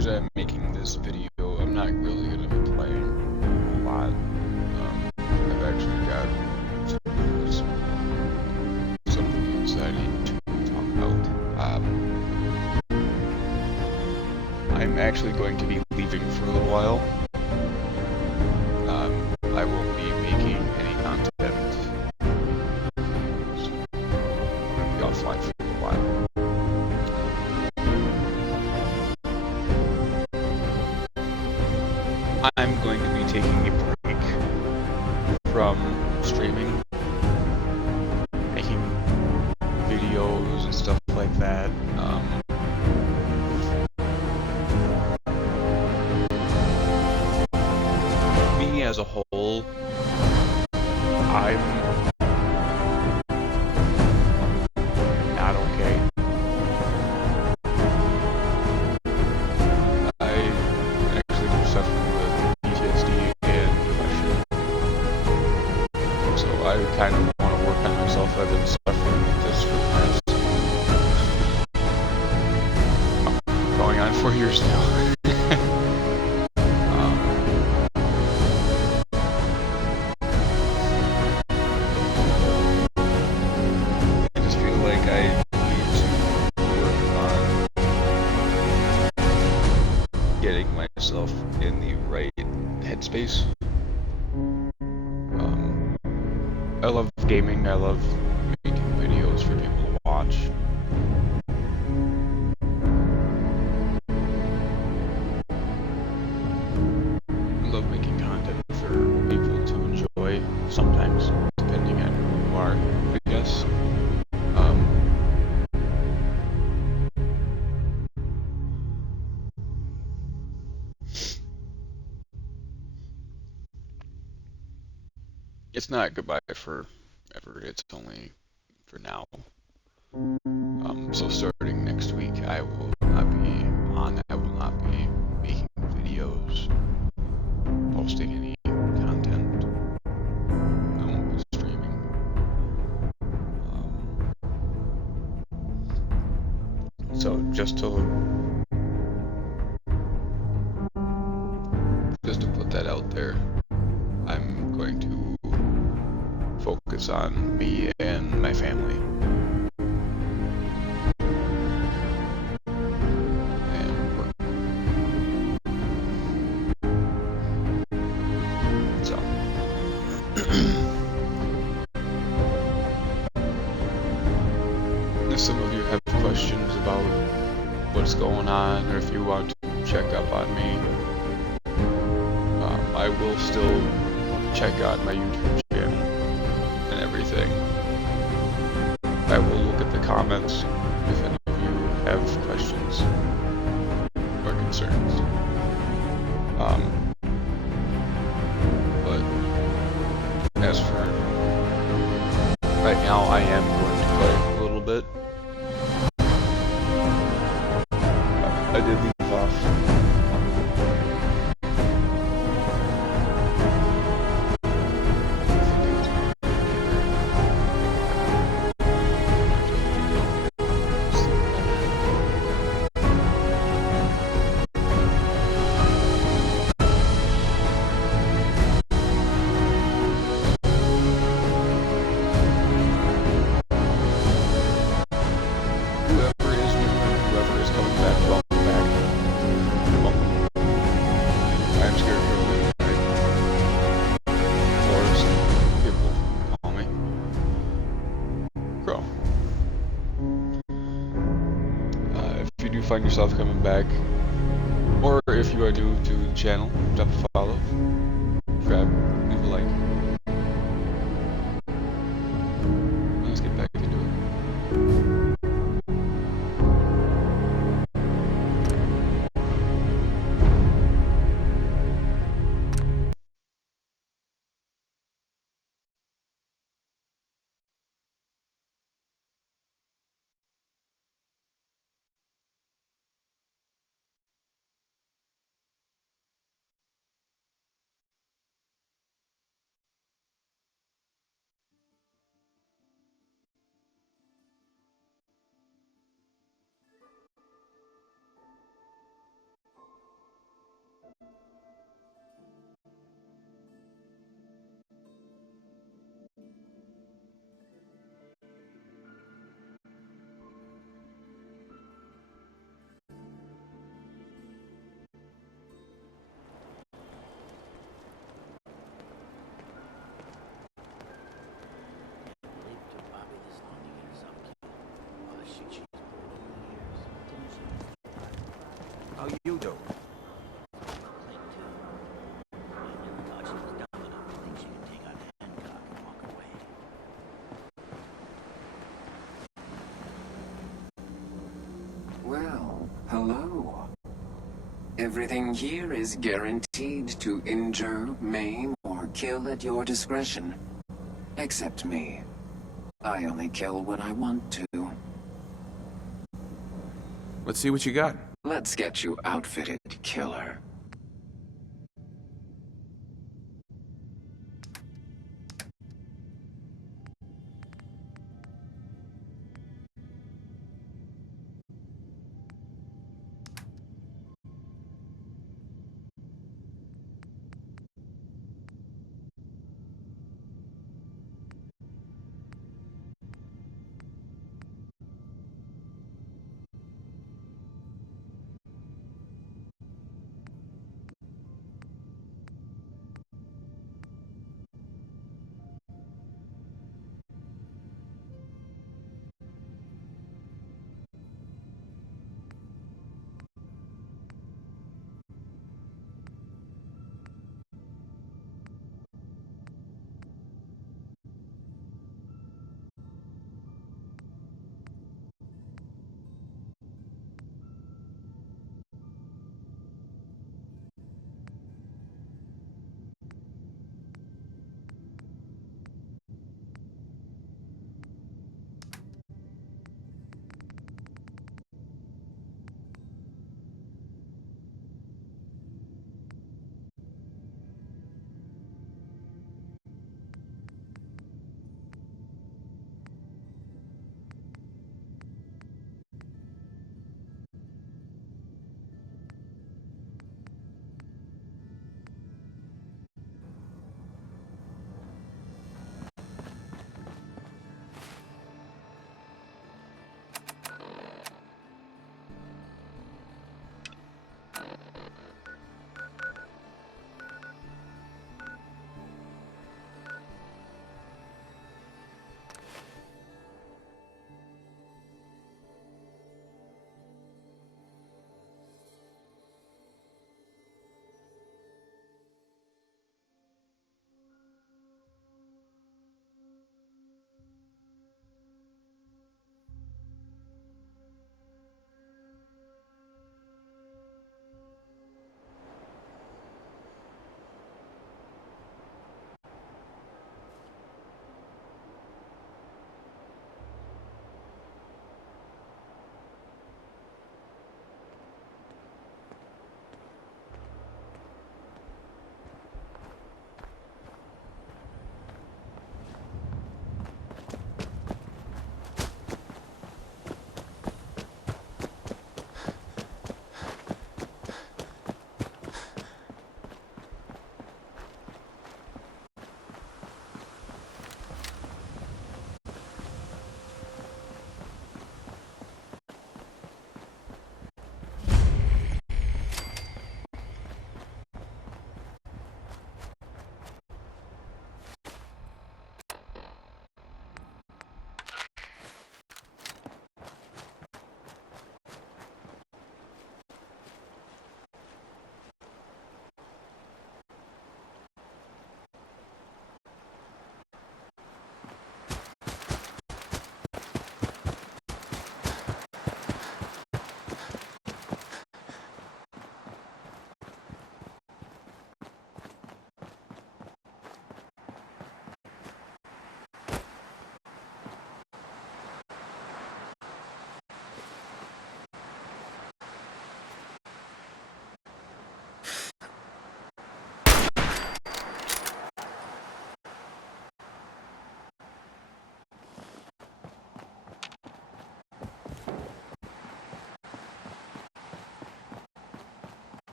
reason I'm making this video, I'm not really going to be playing a lot. I've actually got something exciting to talk about. I'm actually going to be leaving for a little while. I won't be making any content. So I'm going to be offline for a little while. I'm going to be taking a break from streaming, making videos and stuff like that. Me as a whole, I'm not okay. I actually do suffer with PTSD and depression, so I kind of want to work on myself. I've been suffering with this for the past going on 4 years now. I just feel like I need to work on getting myself in the right headspace. I love gaming, I love making videos for people to watch. I love making content for people to enjoy, sometimes, depending on who you are, I guess. It's not goodbye forever, it's only for now. So starting next week, I will not be on, I will not be making videos, posting any content. I won't be streaming. So just to put that out there, I'm going to focus on me and my family. And work. So if some of you have questions about what's going on, or if you want to check up on me, I will still check out my YouTube channel and everything. I will look at the comments if any of you have questions or concerns. But as for right now, I am going to play a little bit. I did leave off. Whoever is new and whoever is coming back, welcome back. Welcome. I'm scared of everything, right? Forrest, people call me. Crow. If you do find yourself coming back, or if you are new to the channel, drop a follow, subscribe, leave a like. Everything here is guaranteed to injure, maim, or kill at your discretion. Except me. I only kill when I want to. Let's see what you got. Let's get you outfitted, killer.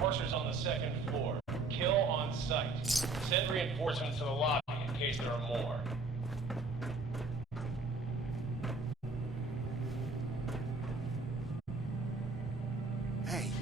Courser's on the second floor. Kill on sight. Send reinforcements to the lobby in case there are more. Hey.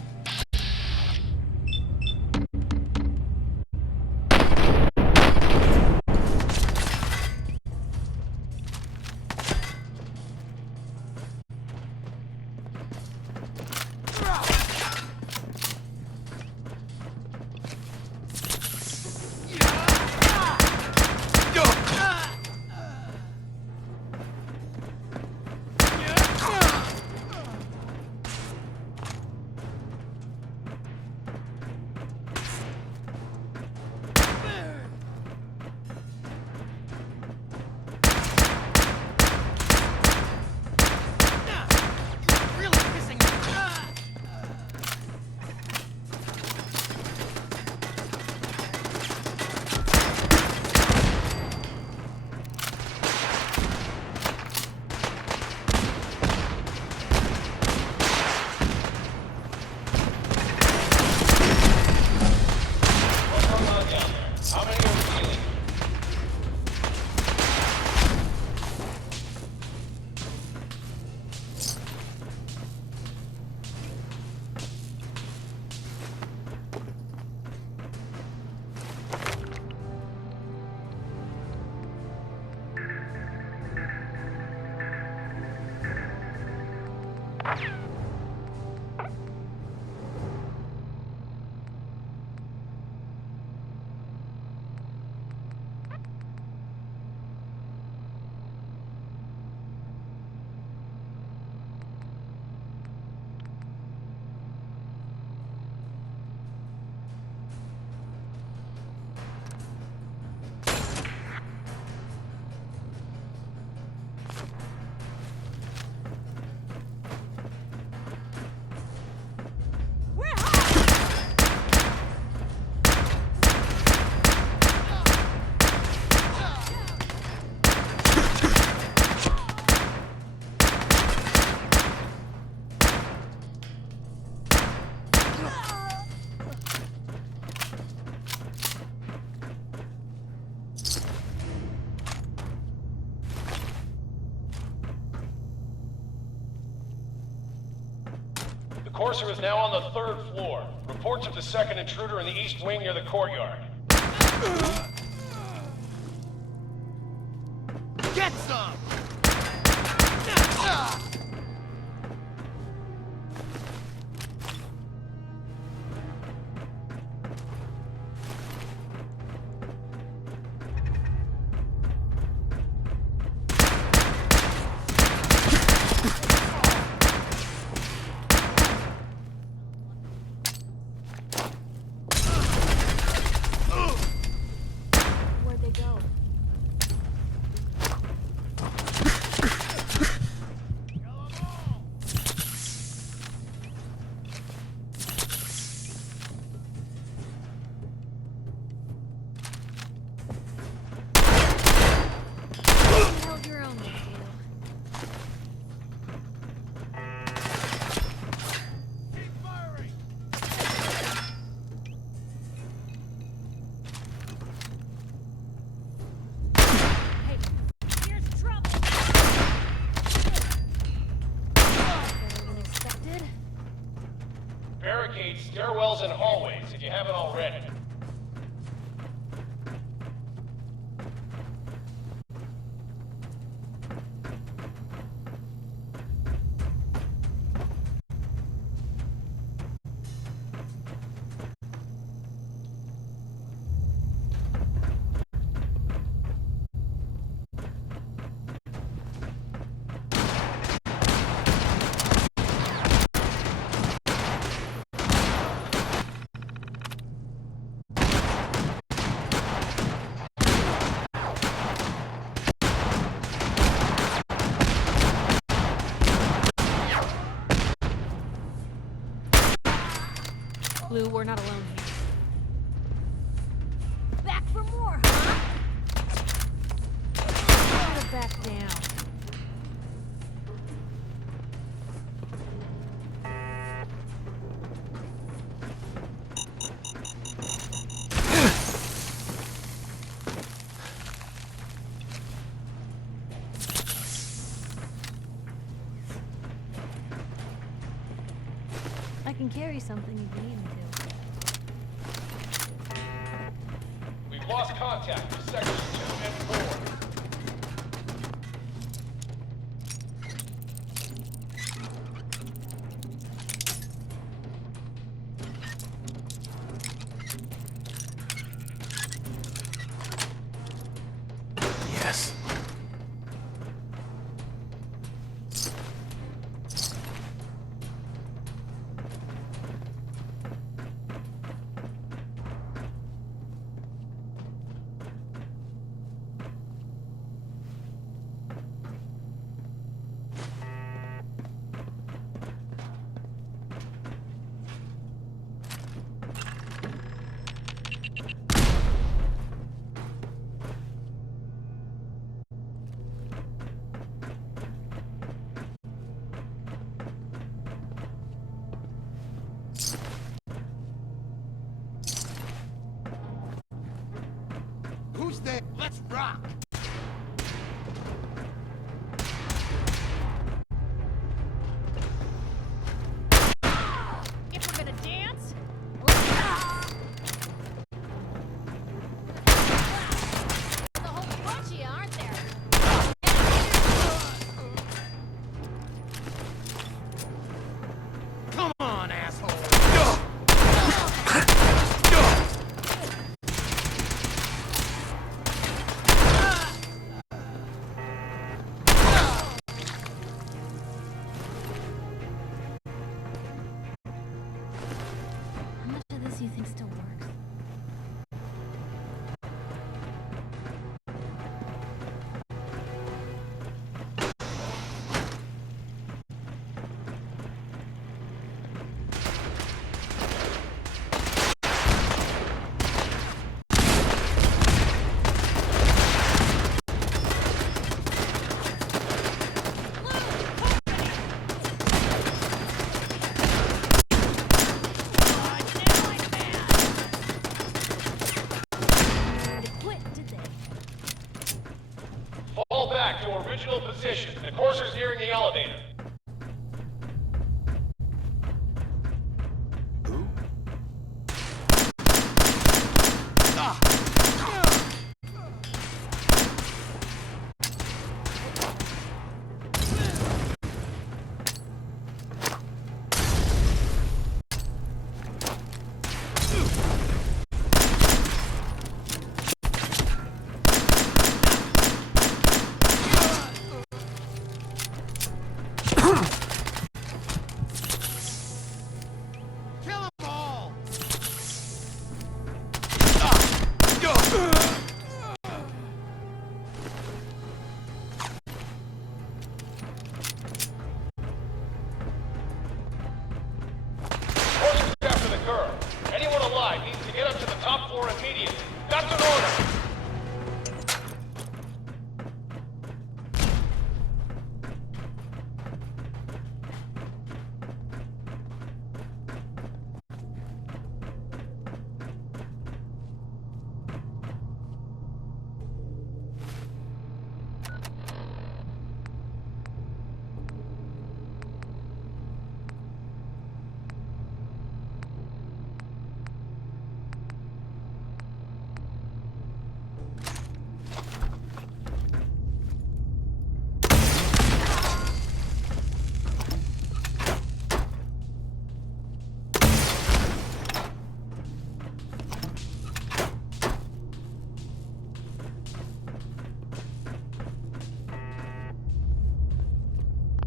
The Courser is now on the third floor. Reports of the second intruder in the east wing near the courtyard. Get some! Where'd they go? Held your own, Matthew. Keep firing! Hey, here's trouble! Better than expected. Barricade stairwells and hallways if you haven't already. Blue, we're not alone here. Back for more, huh? Gotta back down. can carry something if you need me to. We've lost contact with sectors 2 and 4. Yes. Who's there? Let's rock! If we're gonna dance, there's a whole bunch of you, aren't there? Come on, asshole! How much of this you think still works? They quit, did they? Fall back to original position. The courser's nearing the elevator. Kill 'em all! Courser's after the girl. Anyone alive needs to get up to the top floor immediately. That's an order.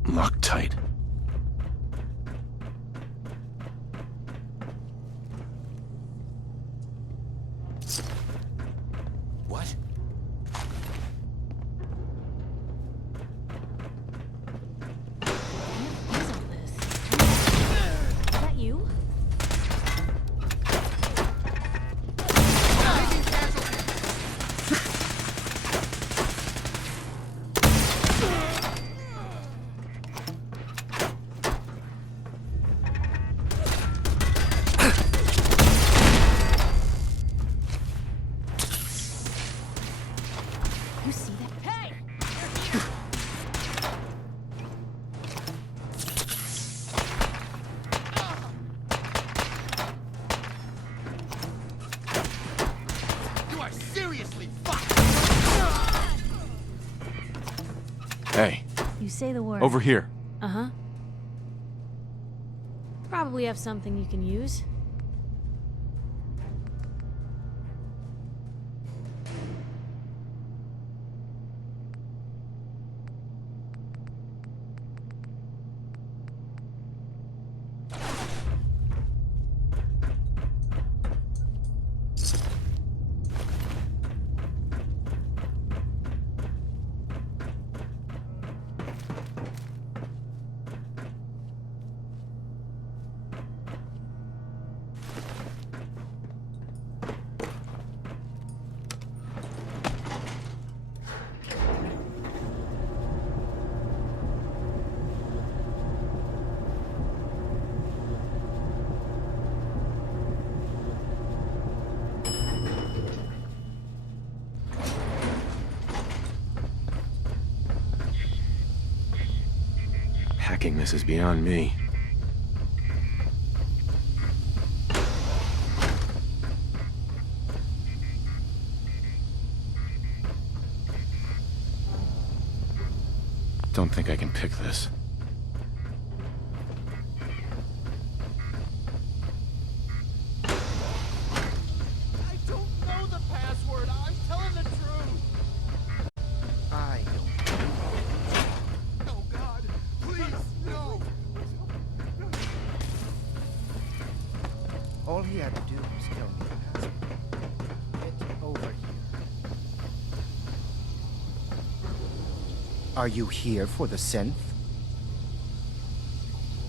Loctite. What? What is all this? Is that you? Say the word. Over here. Uh-huh. Probably have something you can use. Hacking this is beyond me. Don't think I can pick this. I don't know the password. I'm telling the truth. I don't. Oh God! Please, no! All he had to do was tell me the password. Get over here. Are you here for the synth?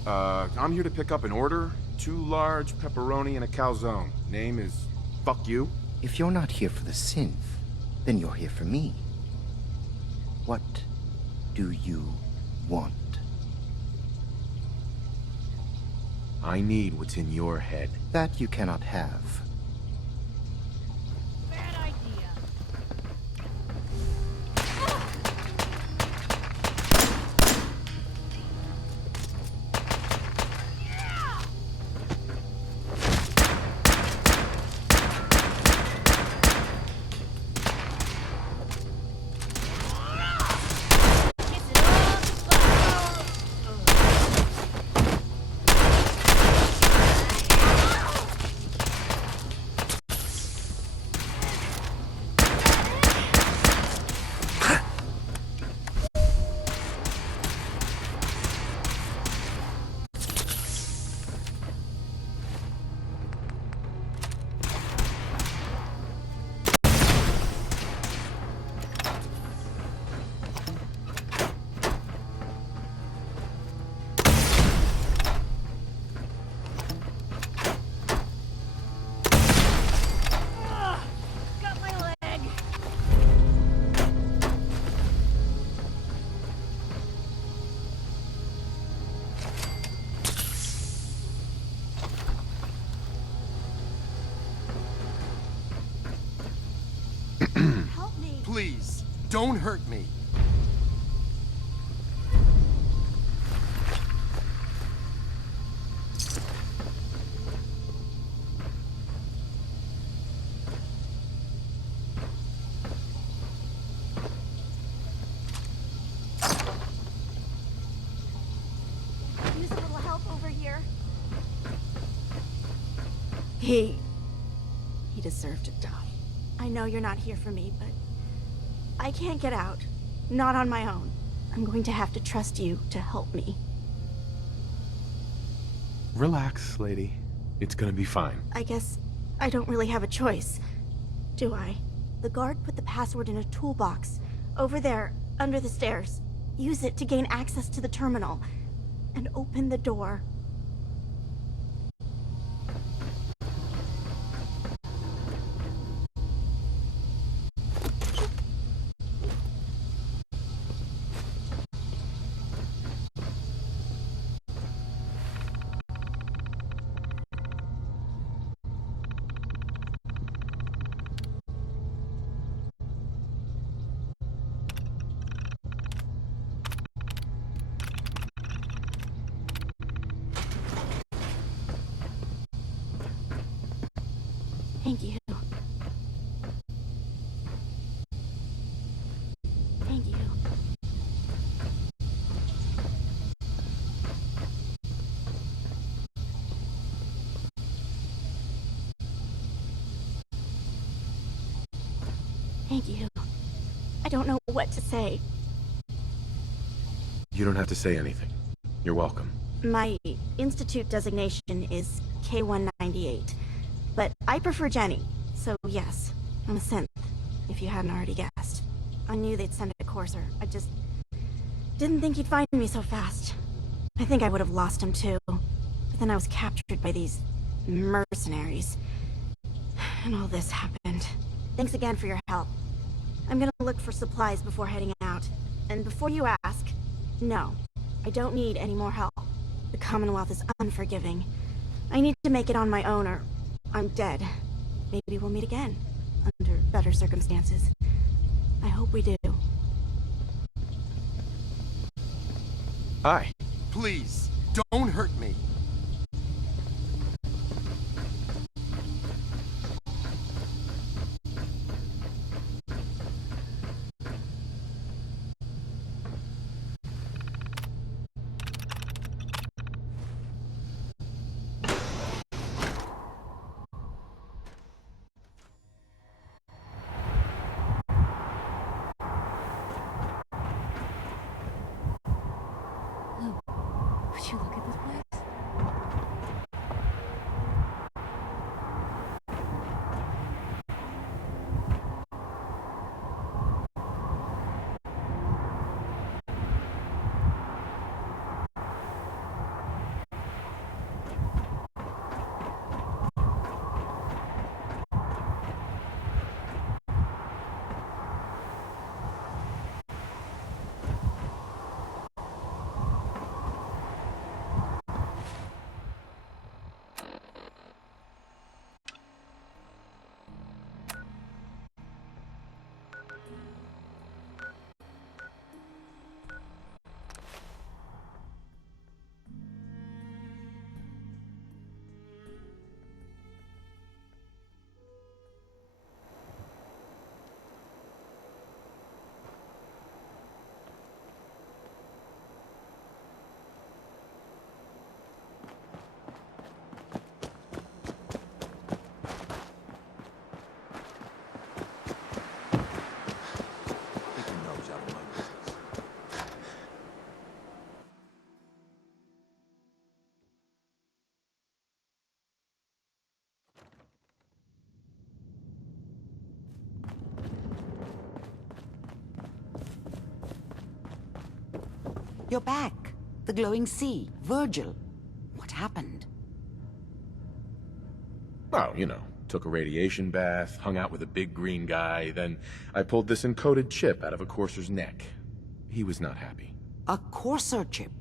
I'm here to pick up an order. 2 large pepperoni and a calzone. Name is Fuck You. If you're not here for the synth, then you're here for me. What do you want? I need what's in your head. That you cannot have. Bad idea. Got my leg. Help me. Please, don't hurt me. Use a little help over here. He deserved to die. I know you're not here for me, but I can't get out. Not on my own. I'm going to have to trust you to help me. Relax, lady. It's gonna be fine. I guess I don't really have a choice, do I? The guard put the password in a toolbox over there, under the stairs. Use it to gain access to the terminal and open the door. Thank you. Thank you. Thank you. I don't know what to say. You don't have to say anything. You're welcome. My institute designation is K-198, but I prefer Jenny, so yes, I'm a synth, if you hadn't already guessed. I knew they'd send a courser. I just didn't think he'd find me so fast. I think I would have lost him too, but then I was captured by these mercenaries, and all this happened. Thanks again for your help. I'm gonna look for supplies before heading out, and before you ask, no, I don't need any more help. The Commonwealth is unforgiving. I need to make it on my own or I'm dead. Maybe we'll meet again, under better circumstances. I hope we do. Hi. Please, don't hurt me. Would you look at this place? You're back. The glowing sea. Virgil. What happened? Oh, you know, took a radiation bath, hung out with a big green guy, then I pulled this encoded chip out of a courser's neck. He was not happy. A courser chip?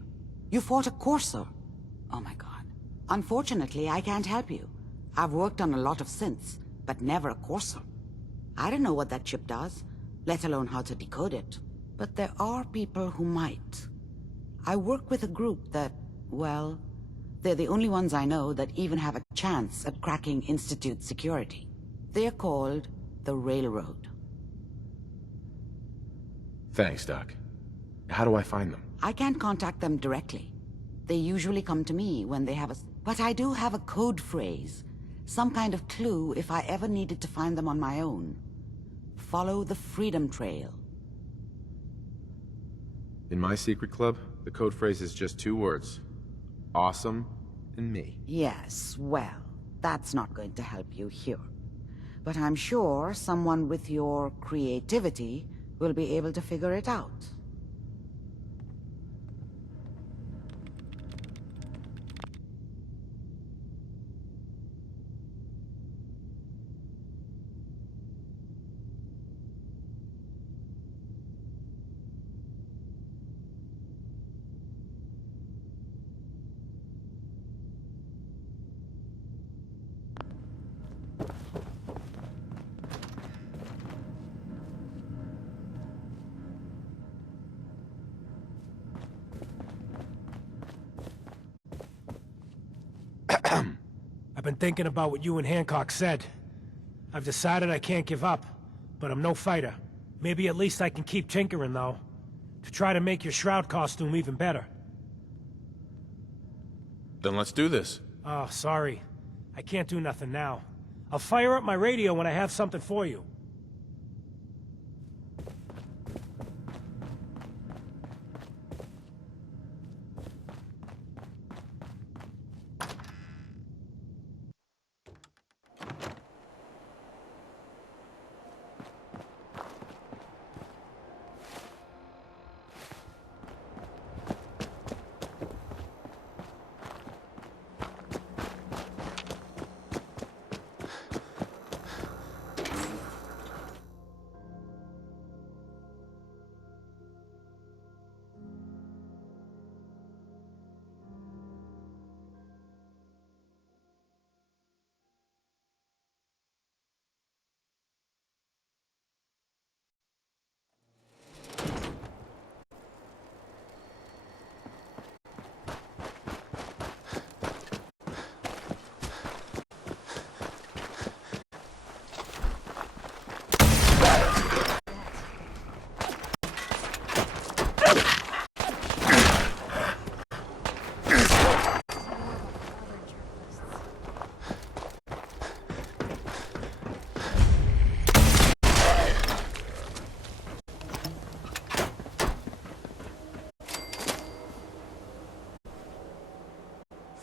You fought a courser? Oh my god. Unfortunately, I can't help you. I've worked on a lot of synths, but never a courser. I don't know what that chip does, let alone how to decode it. But there are people who might. I work with a group that, well, they're the only ones I know that even have a chance at cracking Institute security. They're called the Railroad. Thanks, Doc. How do I find them? I can't contact them directly. They usually come to me when they have a... But I do have a code phrase. Some kind of clue if I ever needed to find them on my own. Follow the Freedom Trail. In my secret club, the code phrase is just 2 words. Awesome and me. Yes, well, that's not going to help you here. But I'm sure someone with your creativity will be able to figure it out. I've been thinking about what you and Hancock said. I've decided I can't give up, but I'm no fighter. Maybe at least I can keep tinkering, though, to try to make your Shroud costume even better. Then let's do this. Oh, sorry. I can't do nothing now. I'll fire up my radio when I have something for you.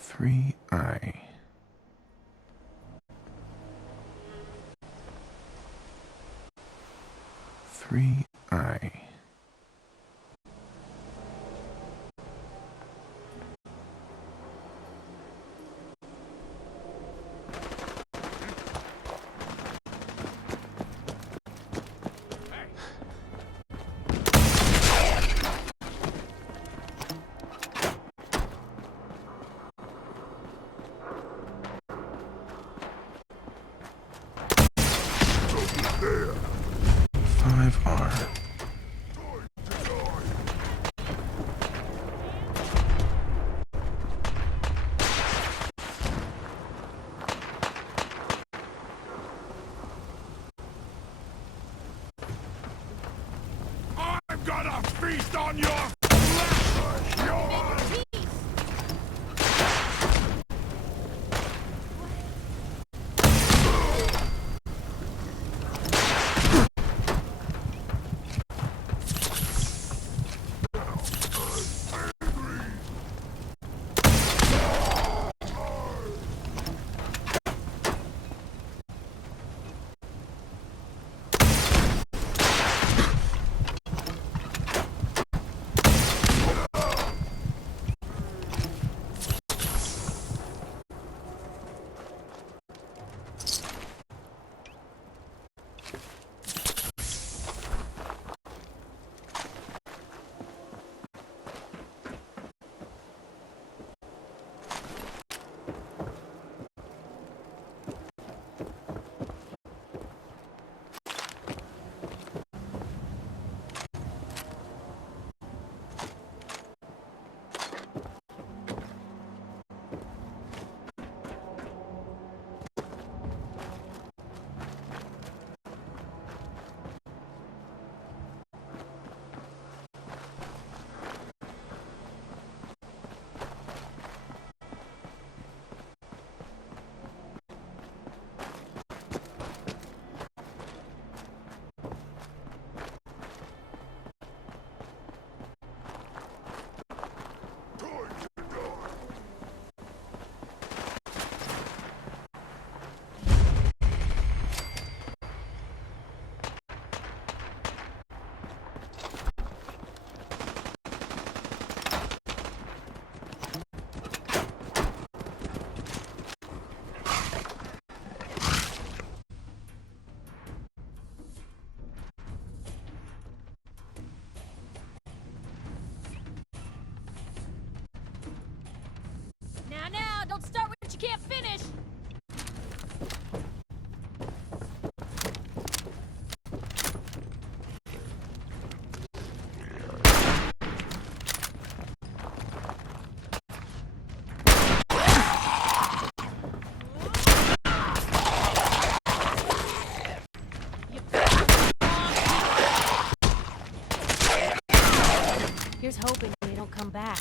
3I. I'm gonna feast on your flesh! Now, don't start what you can't finish! Here's hoping they don't come back.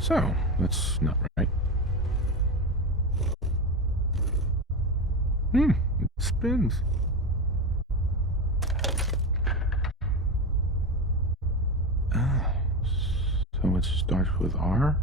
So, that's not right. It spins. So it starts with R?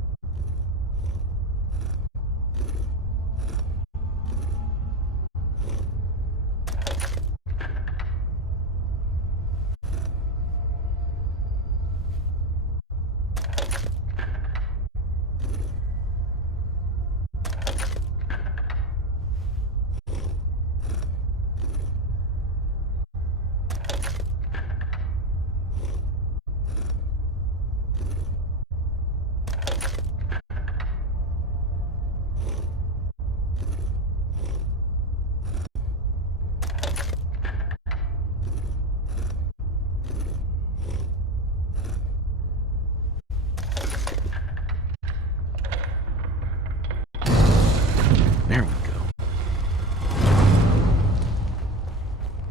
There we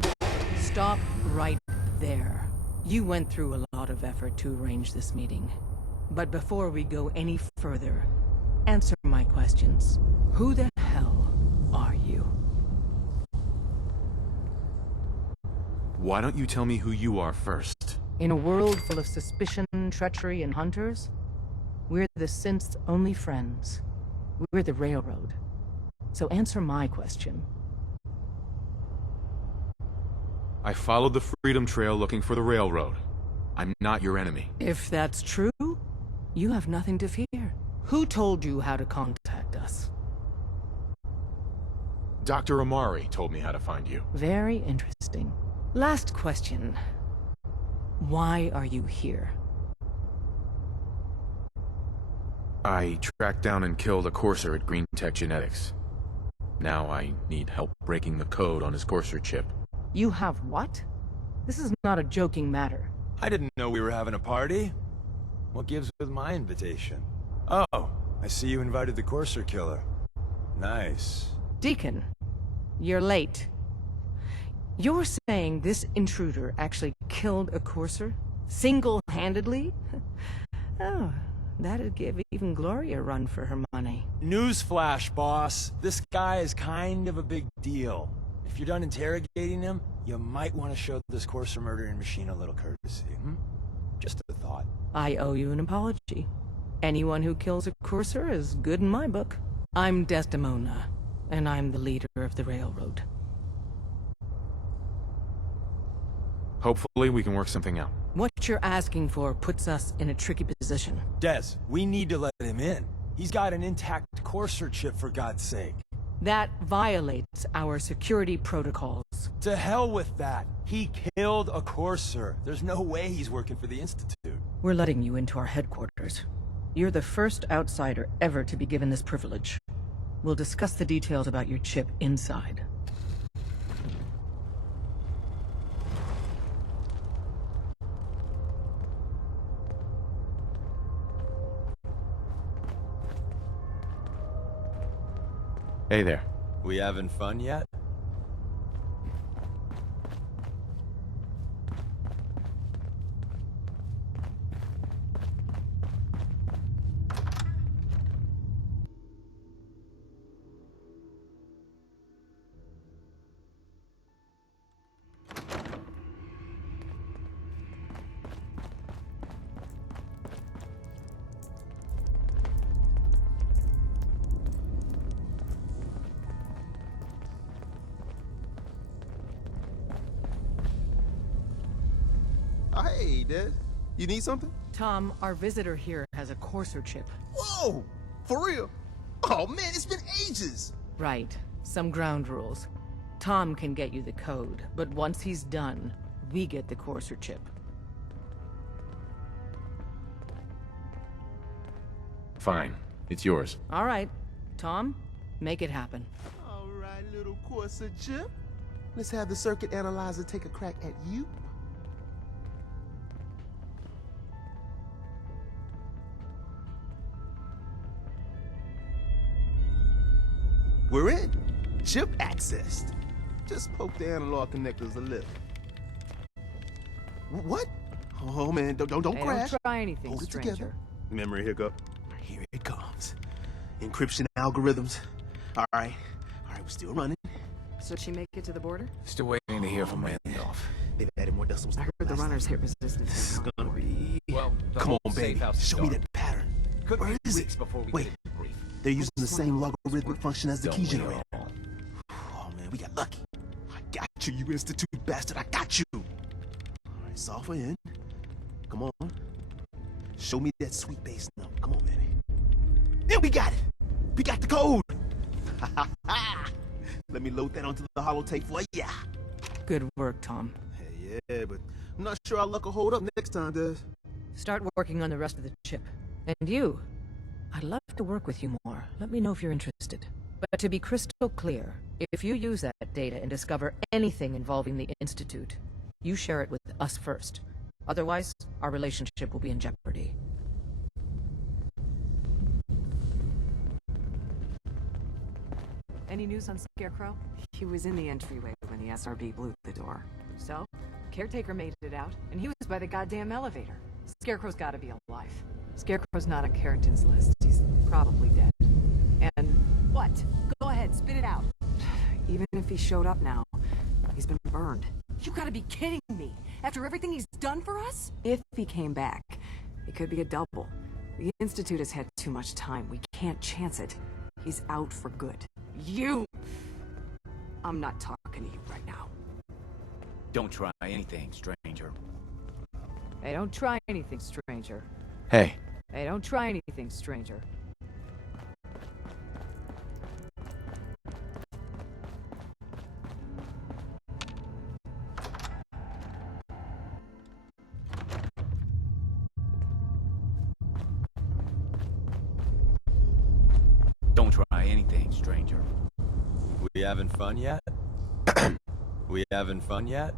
go. Stop right there. You went through a lot of effort to arrange this meeting. But before we go any further, answer my questions. Who the hell are you? Why don't you tell me who you are first? In a world full of suspicion, treachery, and hunters, we're the synth's only friends. We're the Railroad. So answer my question. I followed the Freedom Trail looking for the Railroad. I'm not your enemy. If that's true, you have nothing to fear. Who told you how to contact us? Dr. Amari told me how to find you. Very interesting. Last question. Why are you here? I tracked down and killed a Courser at Green Tech Genetics. Now I need help breaking the code on his Courser chip. You have what? This is not a joking matter. I didn't know we were having a party. What gives with my invitation? Oh, I see you invited the Courser killer. Nice. Deacon, you're late. You're saying this intruder actually killed a Courser? Single-handedly? Oh, that'd give even Gloria a run for her money. Newsflash, boss. This guy is kind of a big deal. If you're done interrogating him, you might want to show this Courser murdering machine a little courtesy, Just a thought. I owe you an apology. Anyone who kills a Courser is good in my book. I'm Desdemona, and I'm the leader of the Railroad. Hopefully we can work something out. What you're asking for puts us in a tricky position. Des, we need to let him in. He's got an intact Courser chip, for God's sake. That violates our security protocols. To hell with that. He killed a Courser. There's no way he's working for the Institute. We're letting you into our headquarters. You're the first outsider ever to be given this privilege. We'll discuss the details about your chip inside. Hey there. We having fun yet? Hey, Des. You need something? Tom, our visitor here has a Courser chip. Whoa! For real? Oh, man, it's been ages! Right. Some ground rules. Tom can get you the code, but once he's done, we get the Courser chip. Fine. It's yours. All right. Tom, make it happen. All right, little Courser chip. Let's have the circuit analyzer take a crack at you. We're in. Chip accessed. Just poke the analog connectors a little. What? Oh man, don't Hey, crash. Don't try anything, Hold it stranger. together. Memory hiccup. Here it comes. Encryption algorithms. All right, we're still running. So she make it to the border? Still waiting to hear from Randolph. They've added more decimals. I heard the runners hit resistance. This is gonna be... Well, Come on, baby. Show me that pattern. Where is it? Wait, they're using the same logarithmic function as the key generator. Oh, man, we got lucky. I got you, you institute bastard. I got you. All right, software in. Come on. Show me that sweet bass number. Come on, baby. Yeah, we got it. We got the code. Let me load that onto the holotape for you. Good work, Tom. Hey, yeah, but I'm not sure our luck will hold up next time, Des. Start working on the rest of the chip. And you, I'd love to work with you more. Let me know if you're interested. But to be crystal clear, if you use that data and discover anything involving the Institute, you share it with us first. Otherwise, our relationship will be in jeopardy. Any news on Scarecrow? He was in the entryway when the SRB blew the door. So? Caretaker made it out, and he was by the goddamn elevator. Scarecrow's gotta be alive. Scarecrow's not on Carrington's list. He's probably dead. And... What? Go ahead, spit it out. Even if he showed up now, he's been burned. You gotta be kidding me! After everything he's done for us? If he came back, it could be a double. The Institute has had too much time. We can't chance it. He's out for good. You! I'm not talking to you right now. Don't try anything, stranger. Hey, don't try anything, stranger. Hey. Hey, don't try anything, stranger. Don't try anything, stranger. We having fun yet? We having fun yet?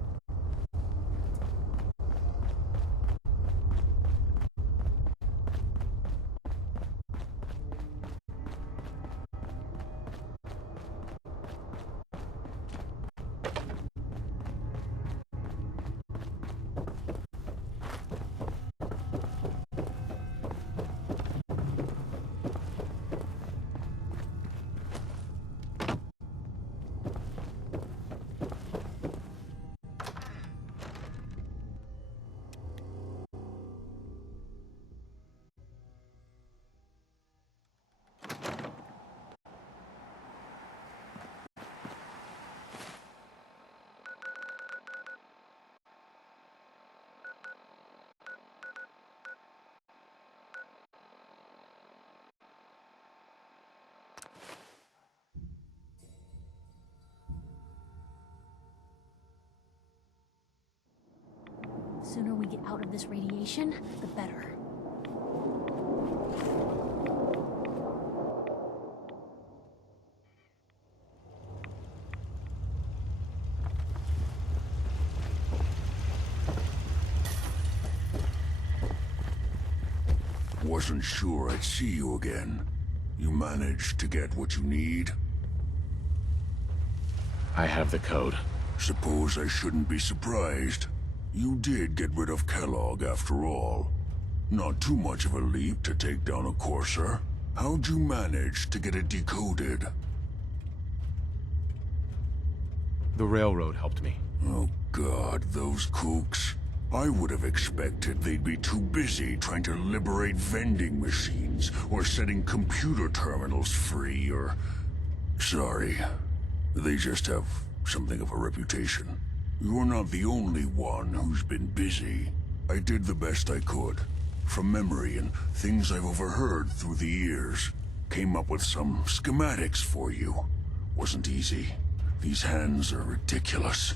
The sooner we get out of this radiation, the better. Wasn't sure I'd see you again. You managed to get what you need? I have the code. Suppose I shouldn't be surprised. You did get rid of Kellogg after all. Not too much of a leap to take down a Courser. How'd you manage to get it decoded? The railroad helped me. Oh God, those kooks. I would have expected they'd be too busy trying to liberate vending machines or setting computer terminals free or... Sorry. They just have something of a reputation. You're not the only one who's been busy. I did the best I could. From memory and things I've overheard through the years. Came up with some schematics for you. Wasn't easy. These hands are ridiculous.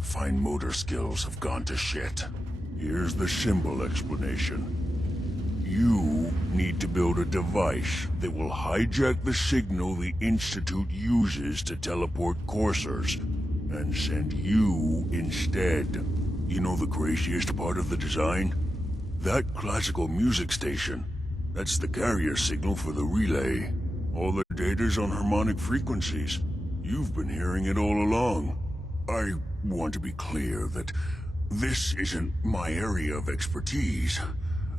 Fine motor skills have gone to shit. Here's the simple explanation. You need to build a device that will hijack the signal the Institute uses to teleport coursers, and send you instead. You know the craziest part of the design? That classical music station. That's the carrier signal for the relay. All the data's on harmonic frequencies. You've been hearing it all along. I want to be clear that this isn't my area of expertise.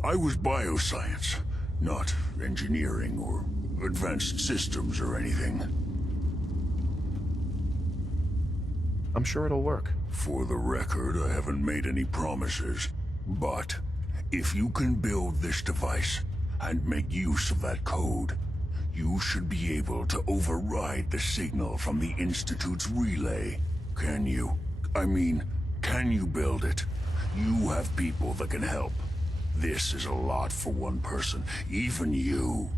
I was bioscience, not engineering or advanced systems or anything. I'm sure it'll work. For the record, I haven't made any promises. But if you can build this device and make use of that code, you should be able to override the signal from the Institute's relay. Can you? I mean, can you build it? You have people that can help. This is a lot for one person, even you.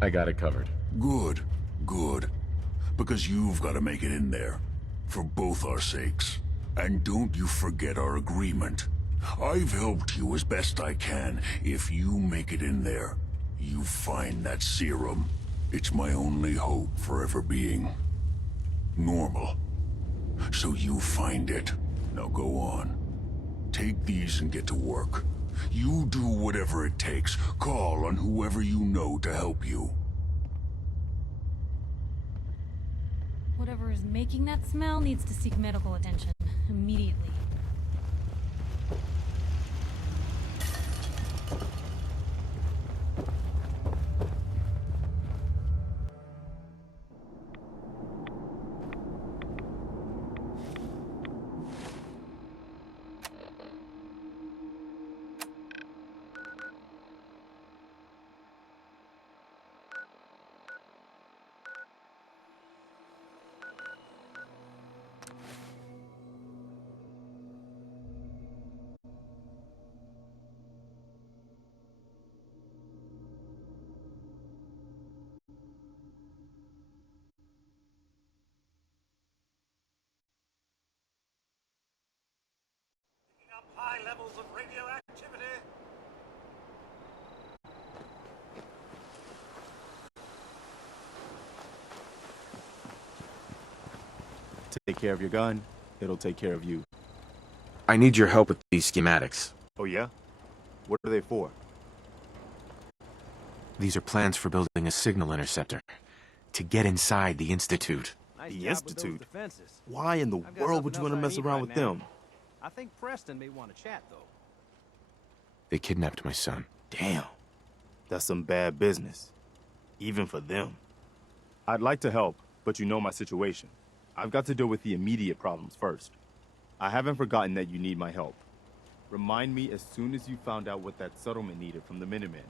I got it covered. Good, good. Because you've got to make it in there. For both our sakes. And don't you forget our agreement. I've helped you as best I can. If you make it in there, you find that serum. It's my only hope for ever being normal. So you find it. Now go on. Take these and get to work. You do whatever it takes. Call on whoever you know to help you. Whatever is making that smell needs to seek medical attention immediately. High levels of radioactivity. Take care of your gun, it'll take care of you. I need your help with these schematics. Oh yeah? What are they for? These are plans for building a signal interceptor to get inside the Institute. The Institute? Why in the world would you want to mess around with them? I think Preston may want to chat, though. They kidnapped my son. Damn. That's some bad business. Even for them. I'd like to help, but you know my situation. I've got to deal with the immediate problems first. I haven't forgotten that you need my help. Remind me as soon as you found out what that settlement needed from the Minutemen.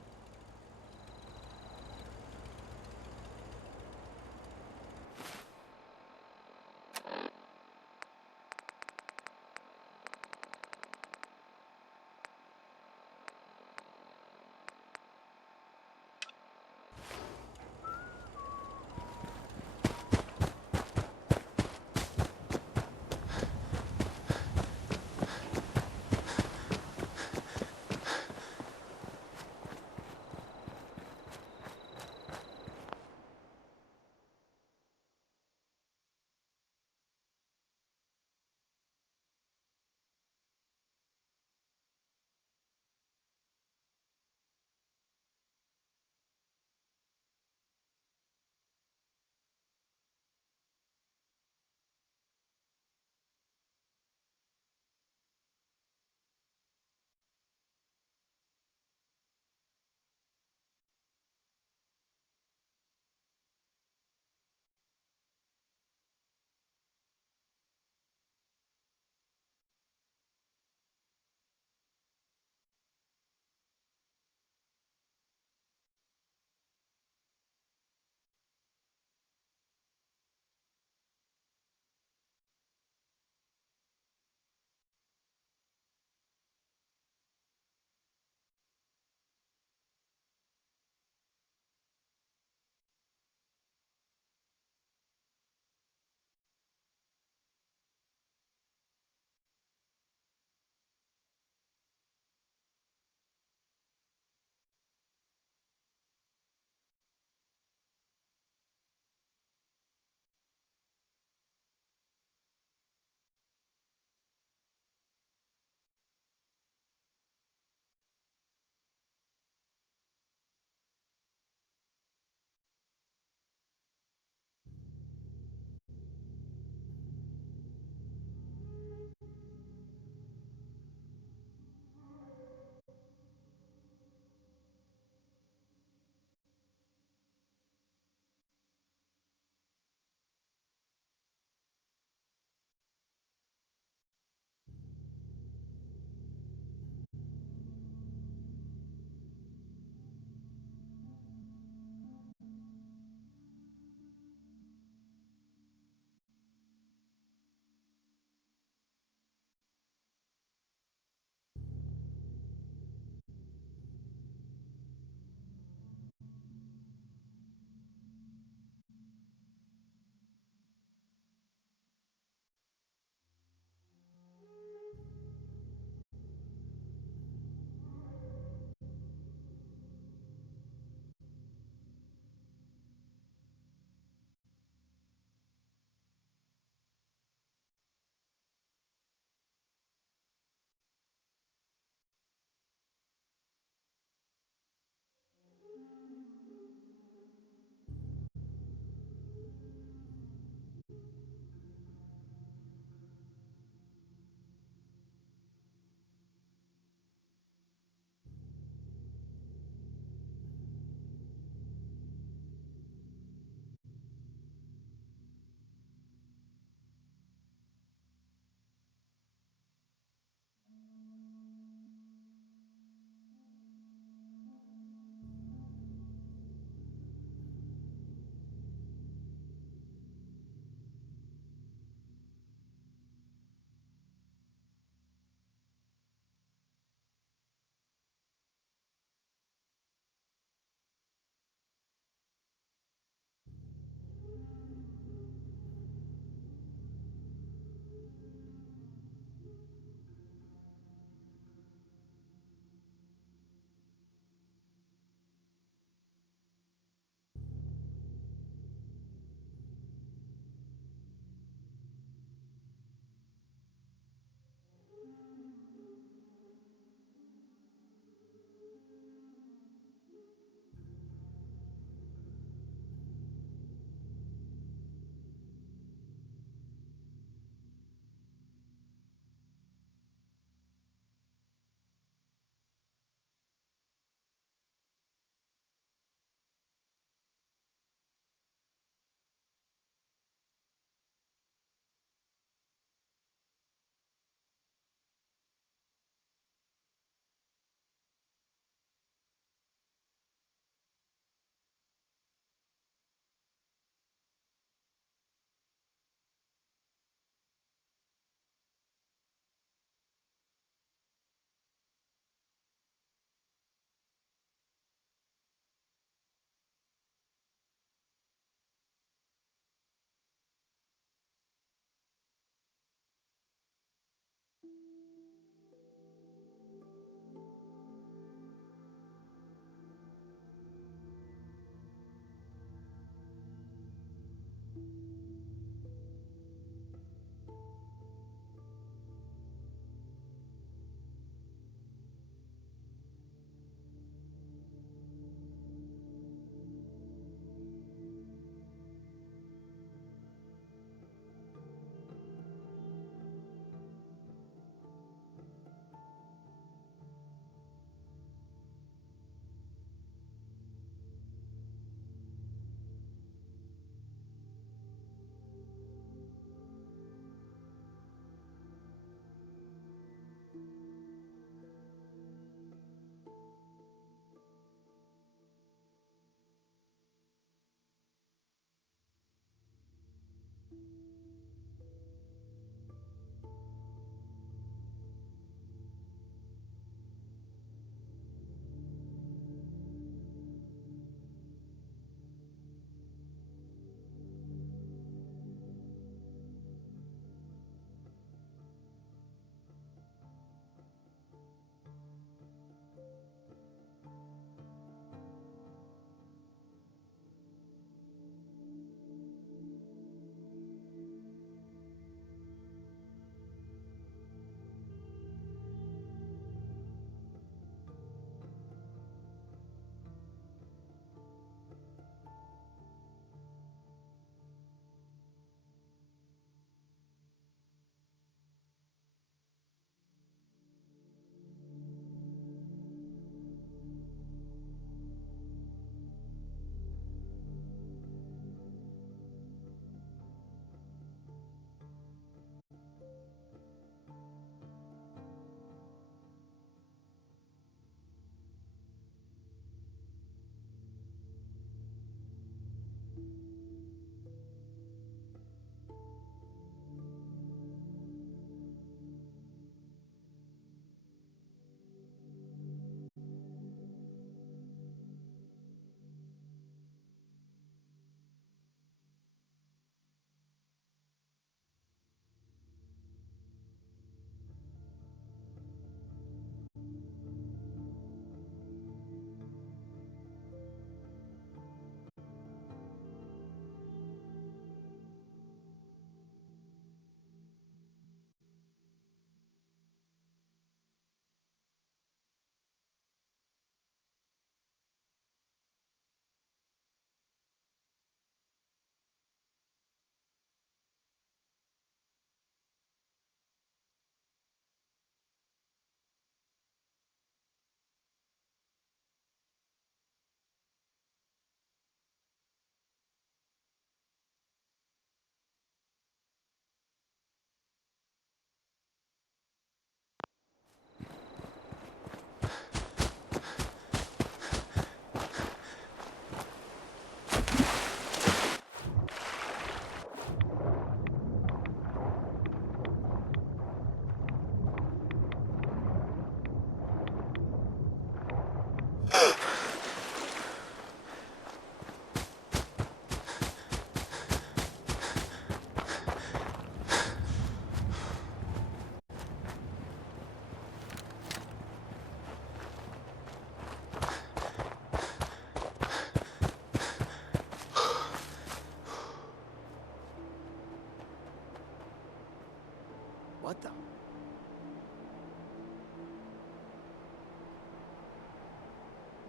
What the?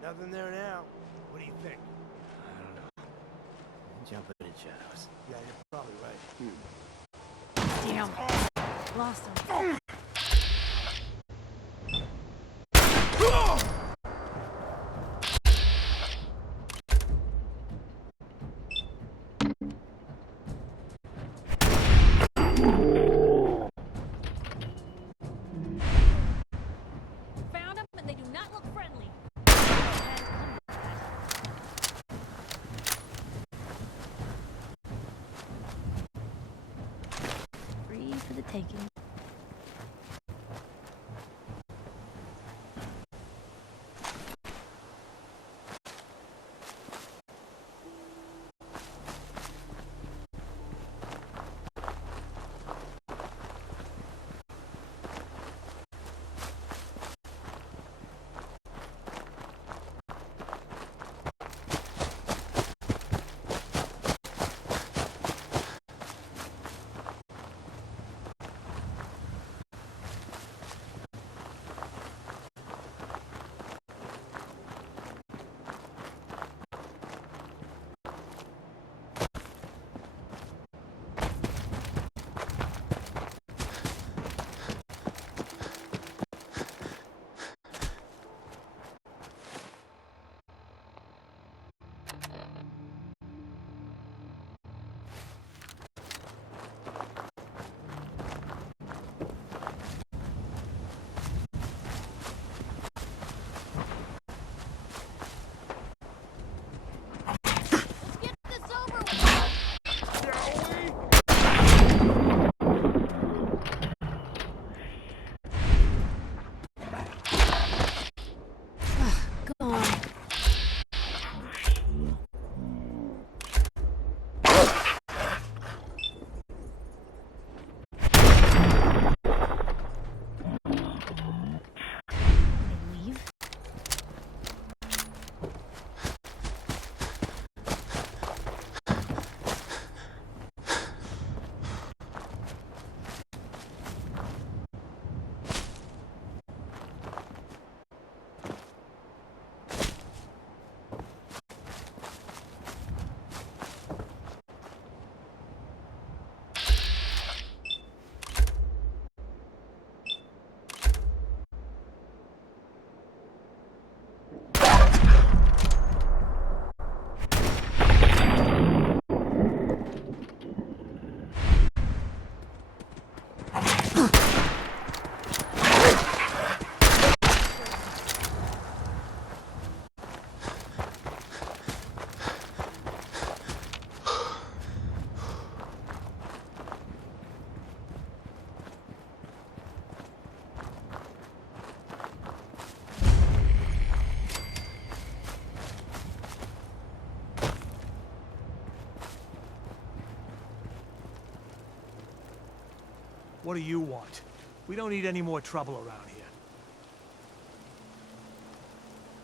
Nothing there now. What do you think? I don't know. Jumping in shadows. Yeah, you're probably right. Damn. Lost him. Found them, and they do not look friendly. Free for the taking. What do you want? We don't need any more trouble around here.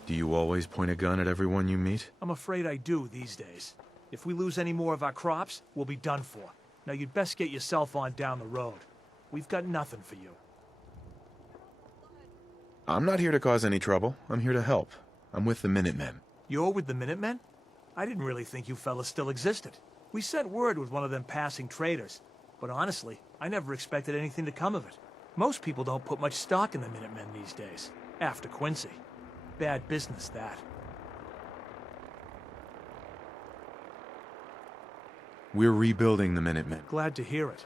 Do you always point a gun at everyone you meet? I'm afraid I do these days. If we lose any more of our crops, we'll be done for. Now you'd best get yourself on down the road. We've got nothing for you. I'm not here to cause any trouble. I'm here to help. I'm with the Minutemen. You're with the Minutemen? I didn't really think you fellas still existed. We sent word with one of them passing traders. But honestly, I never expected anything to come of it. Most people don't put much stock in the Minutemen these days. After Quincy. Bad business, that. We're rebuilding the Minutemen. Glad to hear it.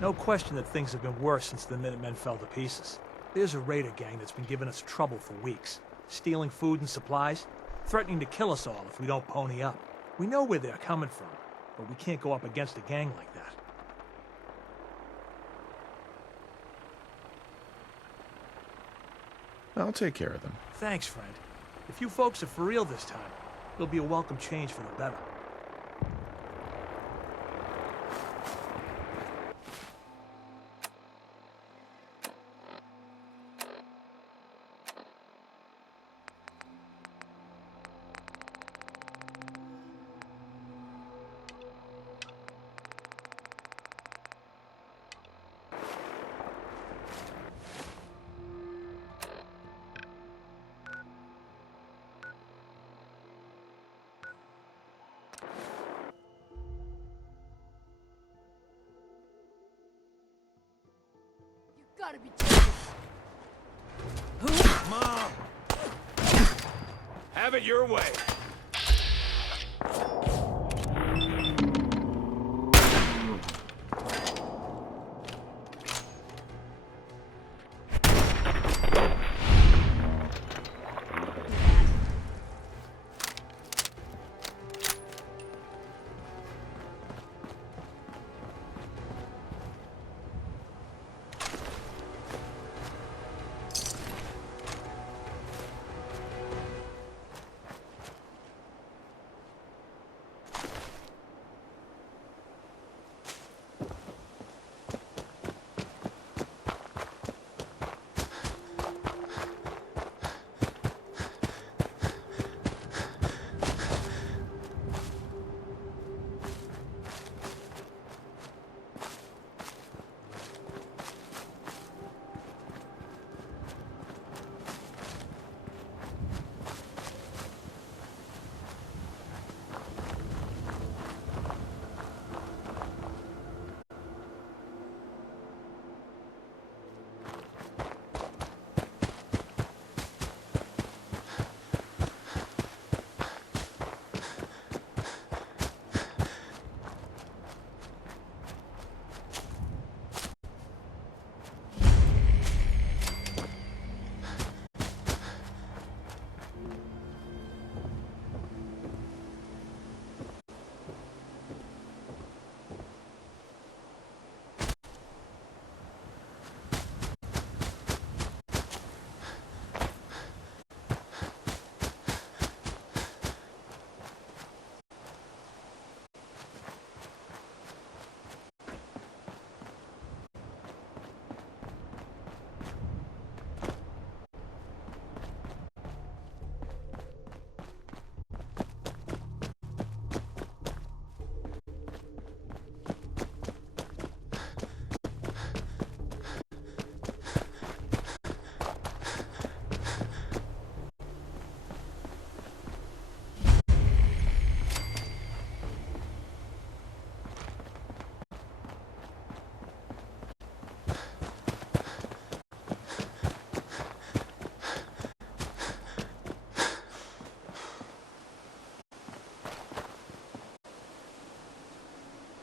No question that things have been worse since the Minutemen fell to pieces. There's a raider gang that's been giving us trouble for weeks. Stealing food and supplies, threatening to kill us all if we don't pony up. We know where they're coming from, but we can't go up against a gang like that. I'll take care of them. Thanks, friend. If you folks are for real this time, it'll be a welcome change for the better. Gotta be joking. Mom! Have it your way.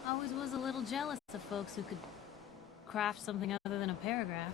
Always was a little jealous of folks who could craft something other than a paragraph.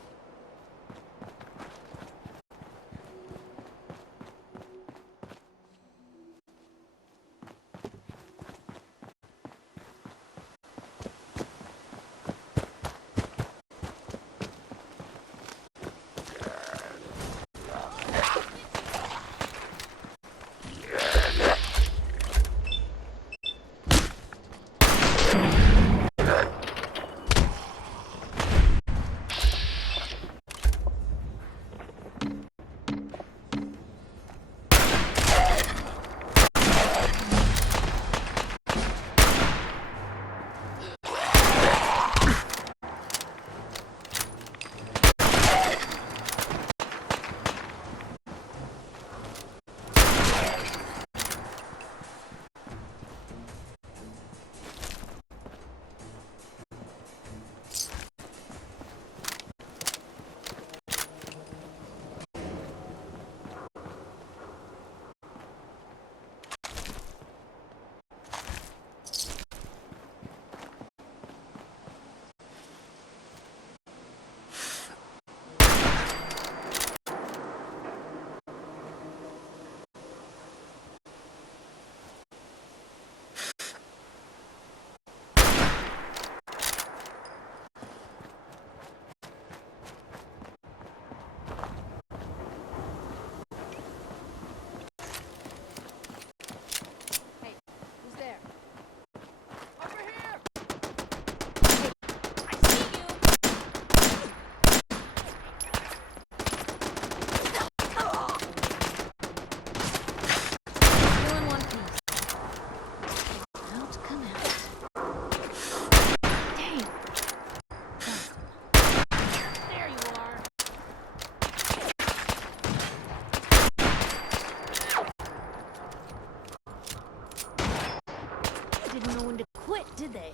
didn't know when to quit, did they?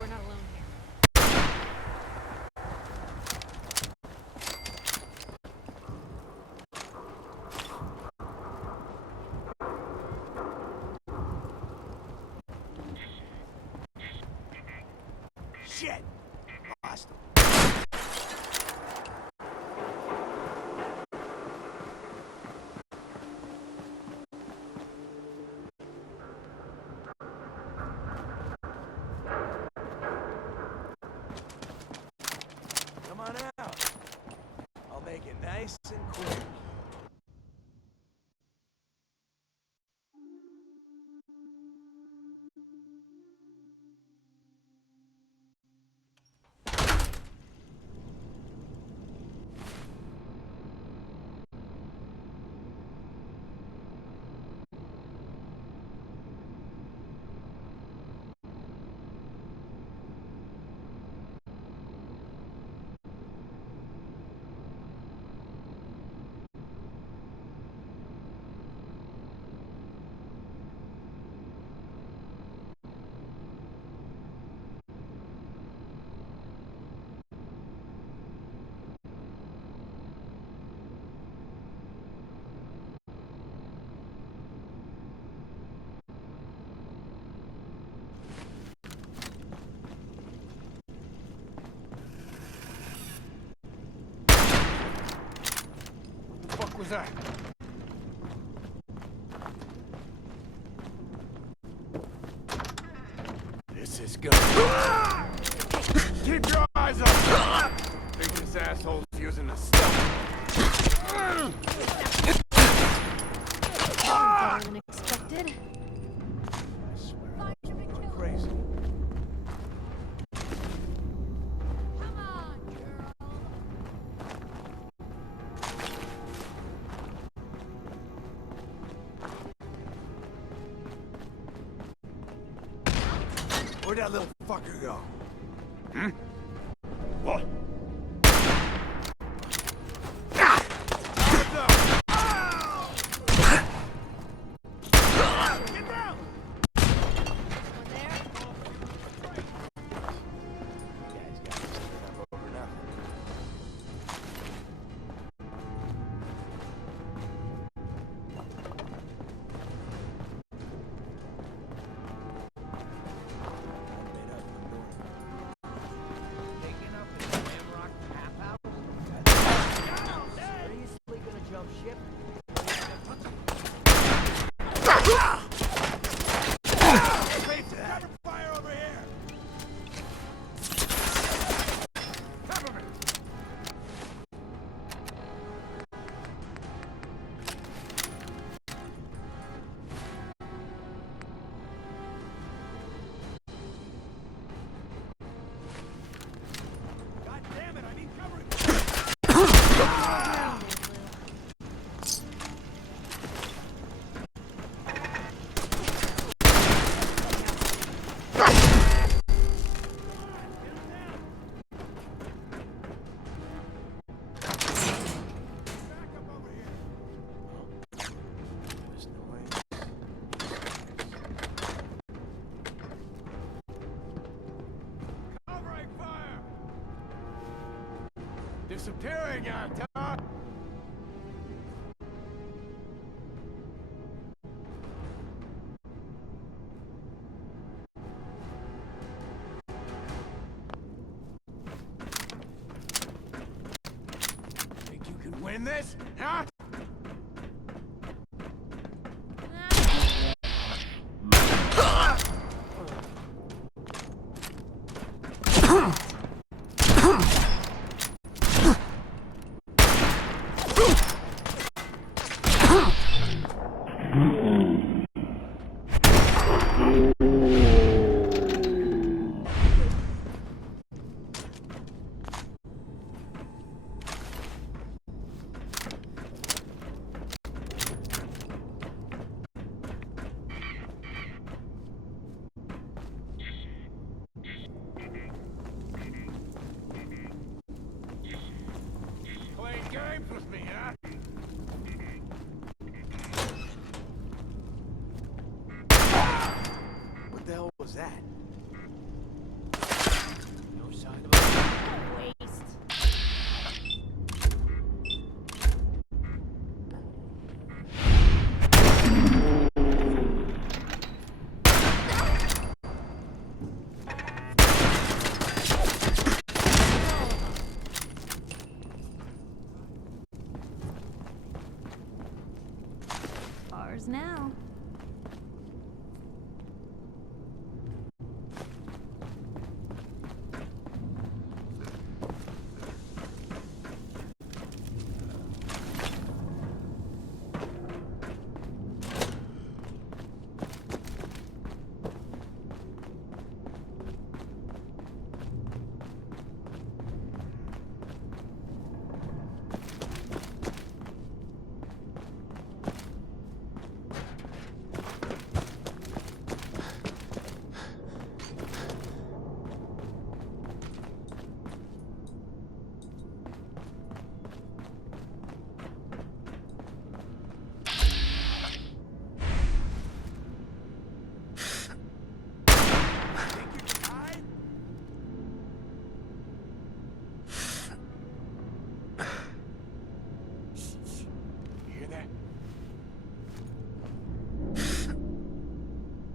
We're not alone here. Shit! Lost. Come on out. I'll make it nice and quick. What the fuck was that? This is good. Keep your eyes up! Think this asshole's using the stuff. Better than expected. I swear, I'm going crazy. Come on, girl. Where'd that little fucker go? Hmm? What? Disappearing on top. Think you can win this, huh? that? No sign of Waste. Ours now.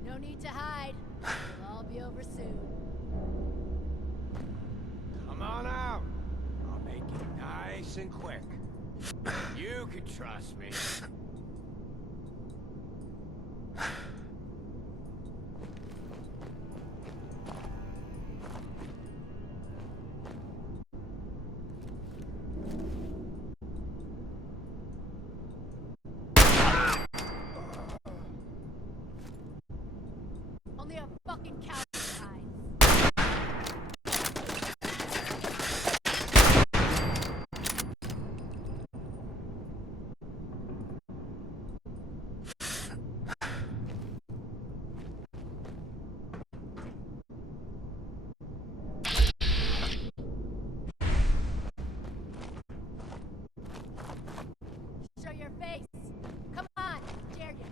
No need to hide. It'll all be over soon. Come on out. I'll make it nice and quick. You can trust me. Only a fucking coward hides. Show your face. Come on, dare you.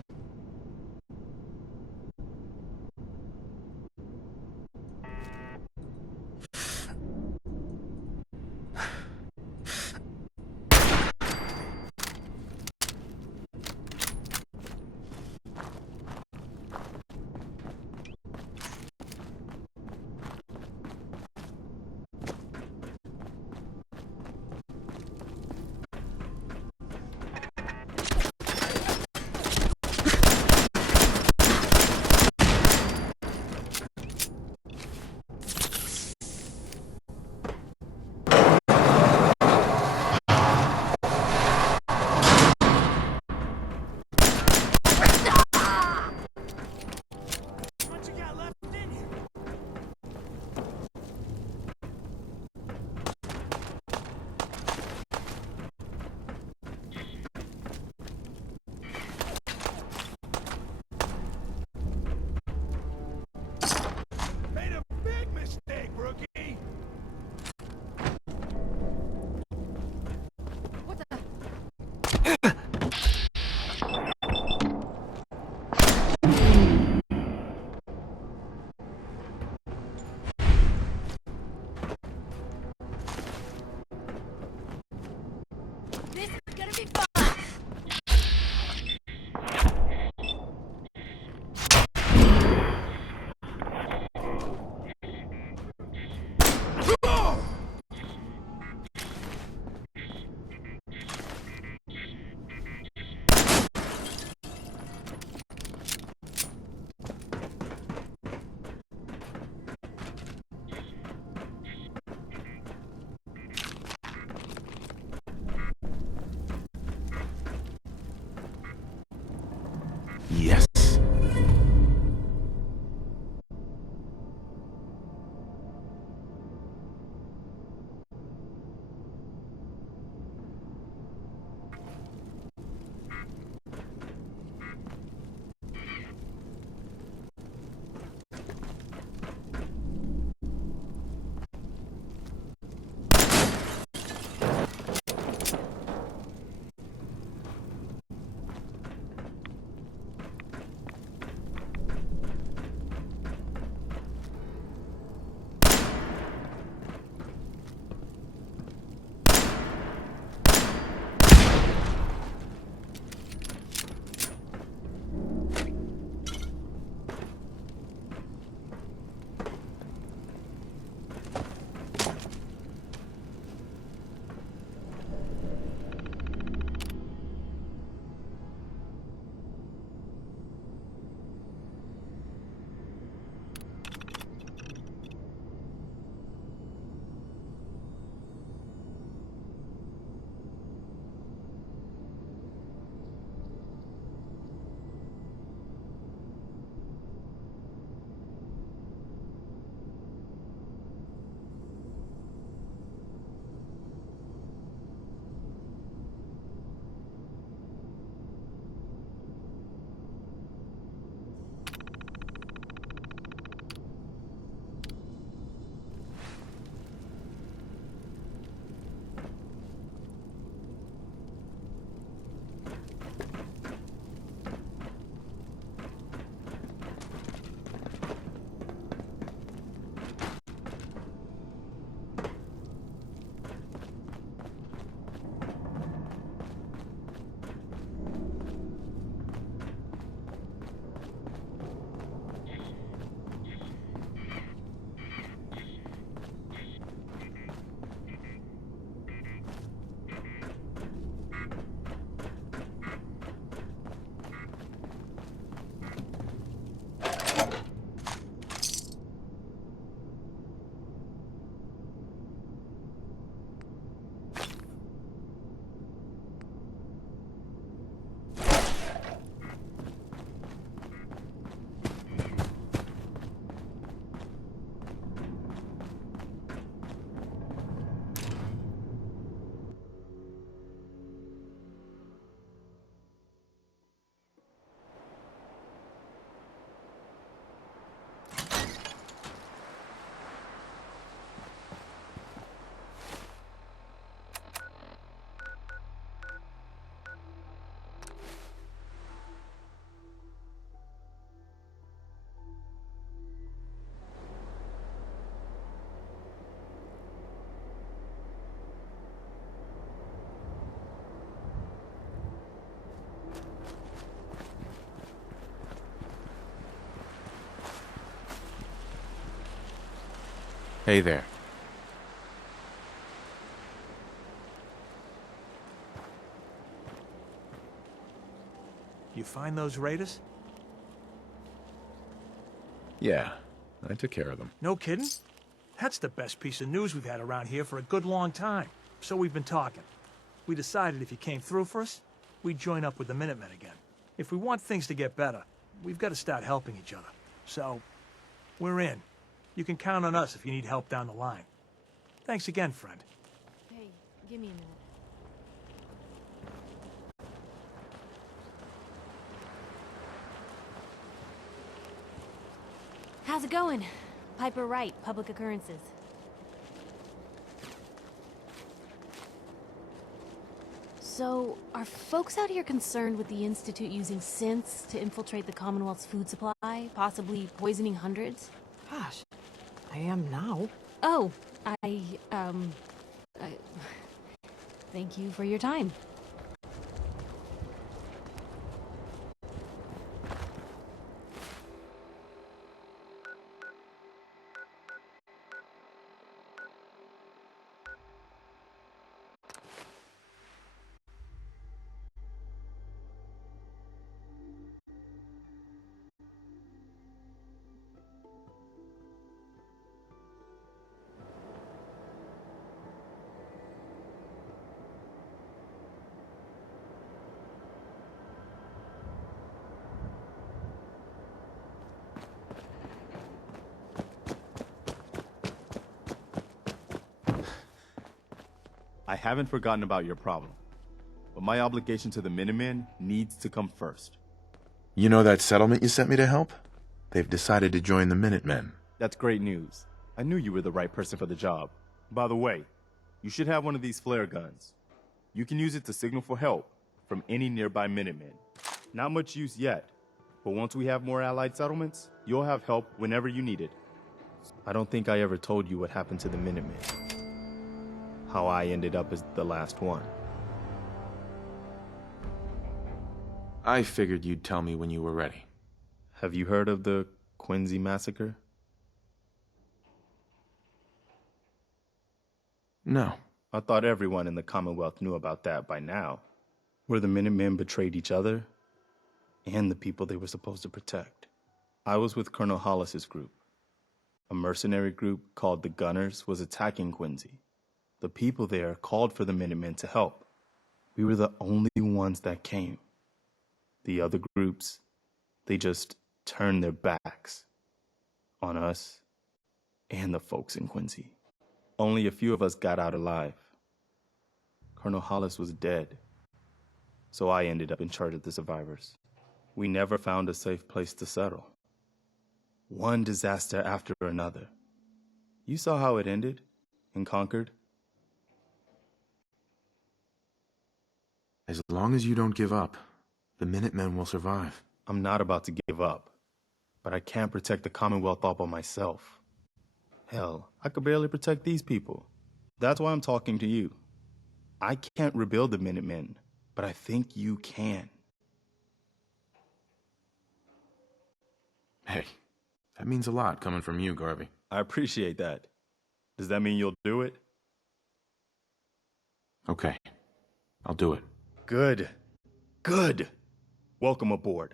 Hey there. You find those raiders? Yeah, I took care of them. No kidding? That's the best piece of news we've had around here for a good long time. So we've been talking. We decided if you came through for us, we'd join up with the Minutemen again. If we want things to get better, we've got to start helping each other. So, we're in. You can count on us if you need help down the line. Thanks again, friend. Hey, give me a minute. How's it going? Piper Wright, Public Occurrences. So, are folks out here concerned with the Institute using synths to infiltrate the Commonwealth's food supply, possibly poisoning hundreds? Gosh, I am now. Oh, thank you for your time. I haven't forgotten about your problem, but my obligation to the Minutemen needs to come first. You know that settlement you sent me to help? They've decided to join the Minutemen. That's great news. I knew you were the right person for the job. By the way, you should have one of these flare guns. You can use it to signal for help from any nearby Minutemen. Not much use yet, but once we have more allied settlements, you'll have help whenever you need it. I don't think I ever told you what happened to the Minutemen. How I ended up as the last one. I figured you'd tell me when you were ready. Have you heard of the Quincy Massacre? No. I thought everyone in the Commonwealth knew about that by now. Where the Minutemen betrayed each other and the people they were supposed to protect. I was with Colonel Hollis's group. A mercenary group called the Gunners was attacking Quincy. The people there called for the Minutemen to help. We were the only ones that came. The other groups, they just turned their backs on us and the folks in Quincy. Only a few of us got out alive. Colonel Hollis was dead, so I ended up in charge of the survivors. We never found a safe place to settle. One disaster after another. You saw how it ended in Concord? As long as you don't give up, the Minutemen will survive. I'm not about to give up, but I can't protect the Commonwealth all by myself. Hell, I could barely protect these people. That's why I'm talking to you. I can't rebuild the Minutemen, but I think you can. Hey, that means a lot coming from you, Garvey. I appreciate that. Does that mean you'll do it? Okay, I'll do it. Good. Good. Welcome aboard.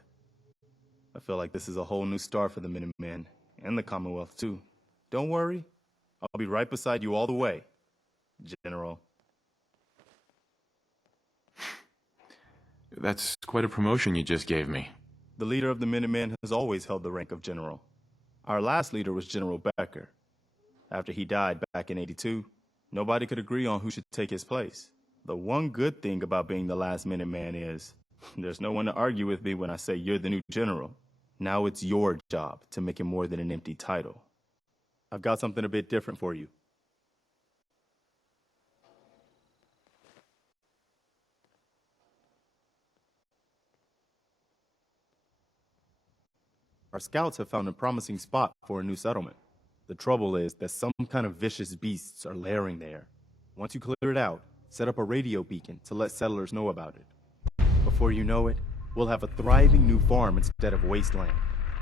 I feel like this is a whole new start for the Minutemen, and the Commonwealth too. Don't worry, I'll be right beside you all the way, General. That's quite a promotion you just gave me. The leader of the Minutemen has always held the rank of General. Our last leader was General Becker. After he died back in '82, nobody could agree on who should take his place. The one good thing about being the last Minuteman is there's no one to argue with me when I say you're the new general. Now it's your job to make it more than an empty title. I've got something a bit different for you. Our scouts have found a promising spot for a new settlement. The trouble is that some kind of vicious beasts are lairing there. Once you clear it out, set up a radio beacon to let settlers know about it. Before you know it, we'll have a thriving new farm instead of wasteland.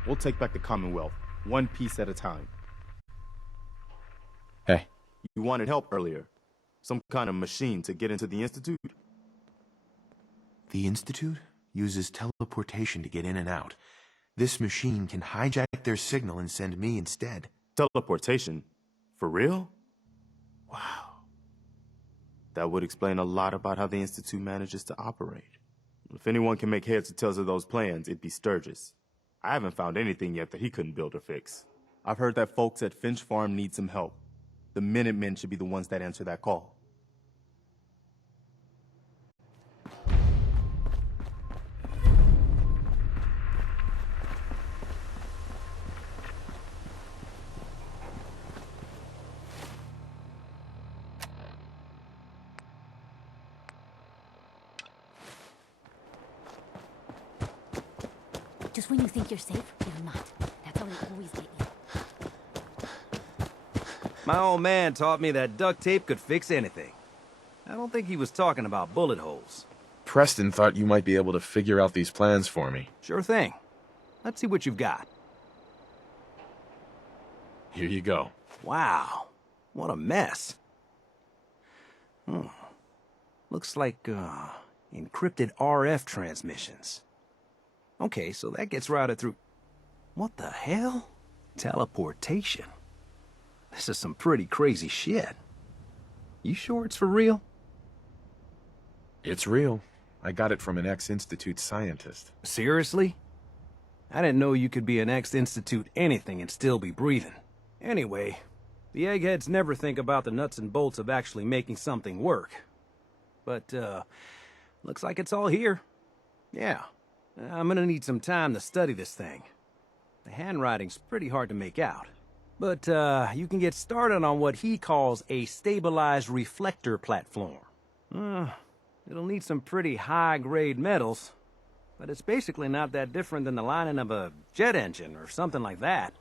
We'll take back the Commonwealth, one piece at a time. Hey. You wanted help earlier. Some kind of machine to get into the Institute? The Institute uses teleportation to get in and out. This machine can hijack their signal and send me instead. Teleportation? For real? Wow. That would explain a lot about how the Institute manages to operate. If anyone can make heads or tails of those plans, it'd be Sturgis. I haven't found anything yet that he couldn't build or fix. I've heard that folks at Finch Farm need some help. The Minutemen should be the ones that answer that call. Just when you think you're safe, you're not. That's how they always get you. My old man taught me that duct tape could fix anything. I don't think he was talking about bullet holes. Preston thought you might be able to figure out these plans for me. Sure thing. Let's see what you've got. Here you go. Wow. What a mess. Looks like, encrypted RF transmissions. Okay, so that gets routed through... What the hell? Teleportation. This is some pretty crazy shit. You sure it's for real? It's real. I got it from an ex-Institute scientist. Seriously? I didn't know you could be an ex-Institute anything and still be breathing. Anyway, the eggheads never think about the nuts and bolts of actually making something work. But, looks like it's all here. Yeah. I'm gonna need some time to study this thing. The handwriting's pretty hard to make out. But, you can get started on what he calls a stabilized reflector platform. It'll need some pretty high-grade metals, but it's basically not that different than the lining of a jet engine or something like that.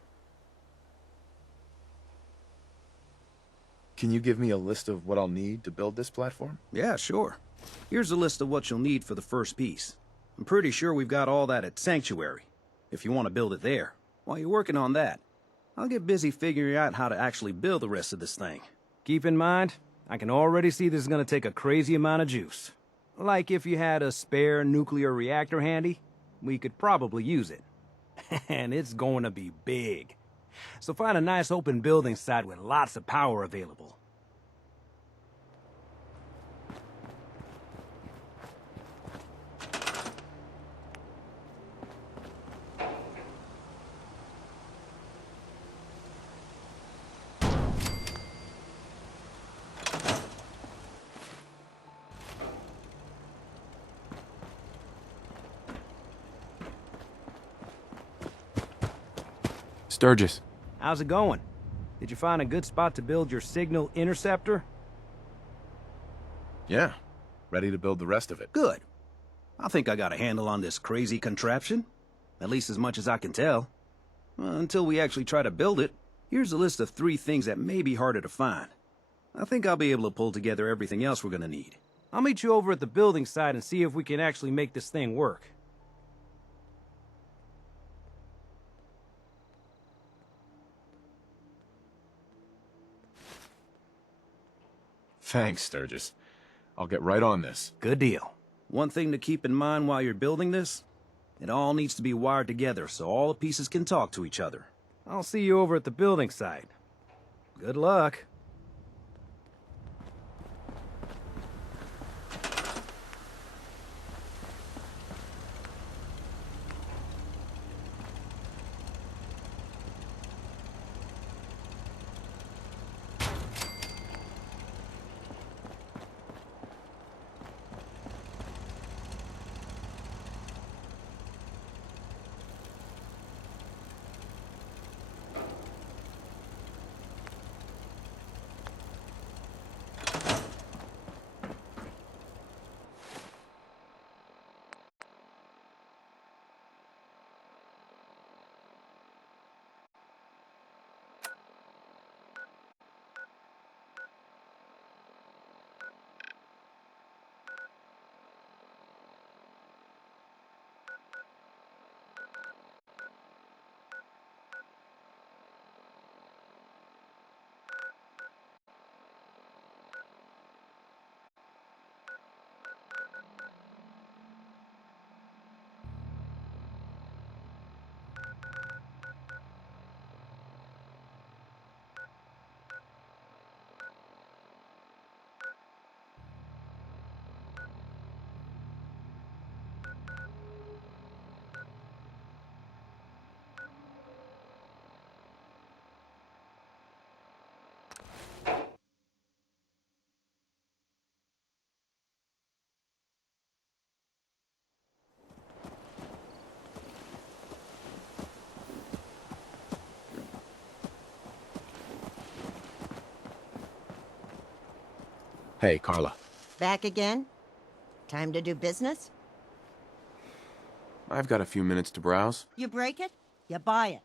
Can you give me a list of what I'll need to build this platform? Yeah, sure. Here's a list of what you'll need for the first piece. I'm pretty sure we've got all that at Sanctuary, if you want to build it there. While you're working on that, I'll get busy figuring out how to actually build the rest of this thing. Keep in mind, I can already see this is going to take a crazy amount of juice. Like if you had a spare nuclear reactor handy, we could probably use it. And it's going to be big. So find a nice open building site with lots of power available. Sturgis. How's it going? Did you find a good spot to build your signal interceptor? Yeah. Ready to build the rest of it. Good. I think I got a handle on this crazy contraption. At least as much as I can tell. Until we actually try to build it, here's a list of 3 things that may be harder to find. I think I'll be able to pull together everything else we're gonna need. I'll meet you over at the building site and see if we can actually make this thing work. Thanks, Sturgis. I'll get right on this. Good deal. One thing to keep in mind while you're building this, it all needs to be wired together so all the pieces can talk to each other. I'll see you over at the building site. Good luck. Hey, Carla. Back again? Time to do business? I've got a few minutes to browse. You break it, you buy it.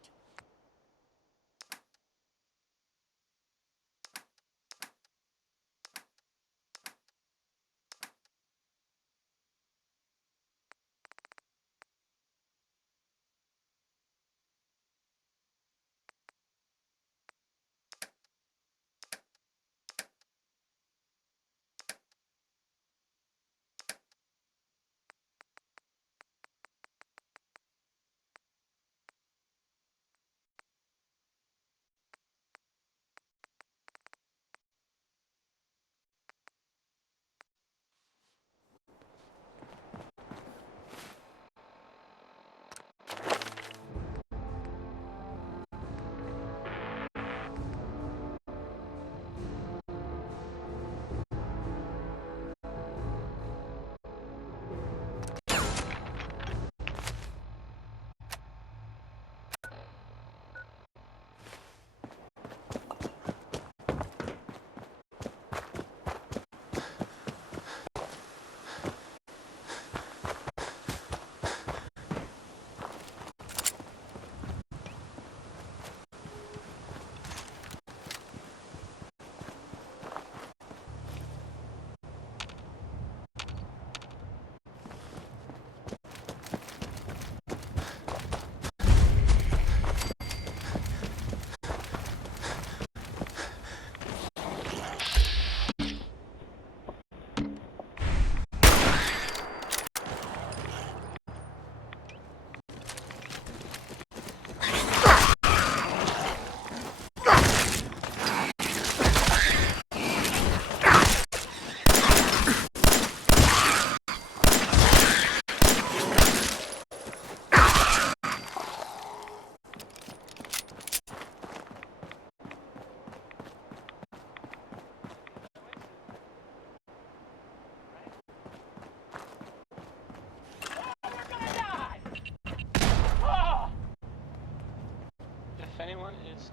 If anyone is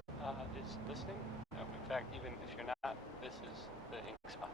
listening, in fact, even if you're not, this is the ink spots.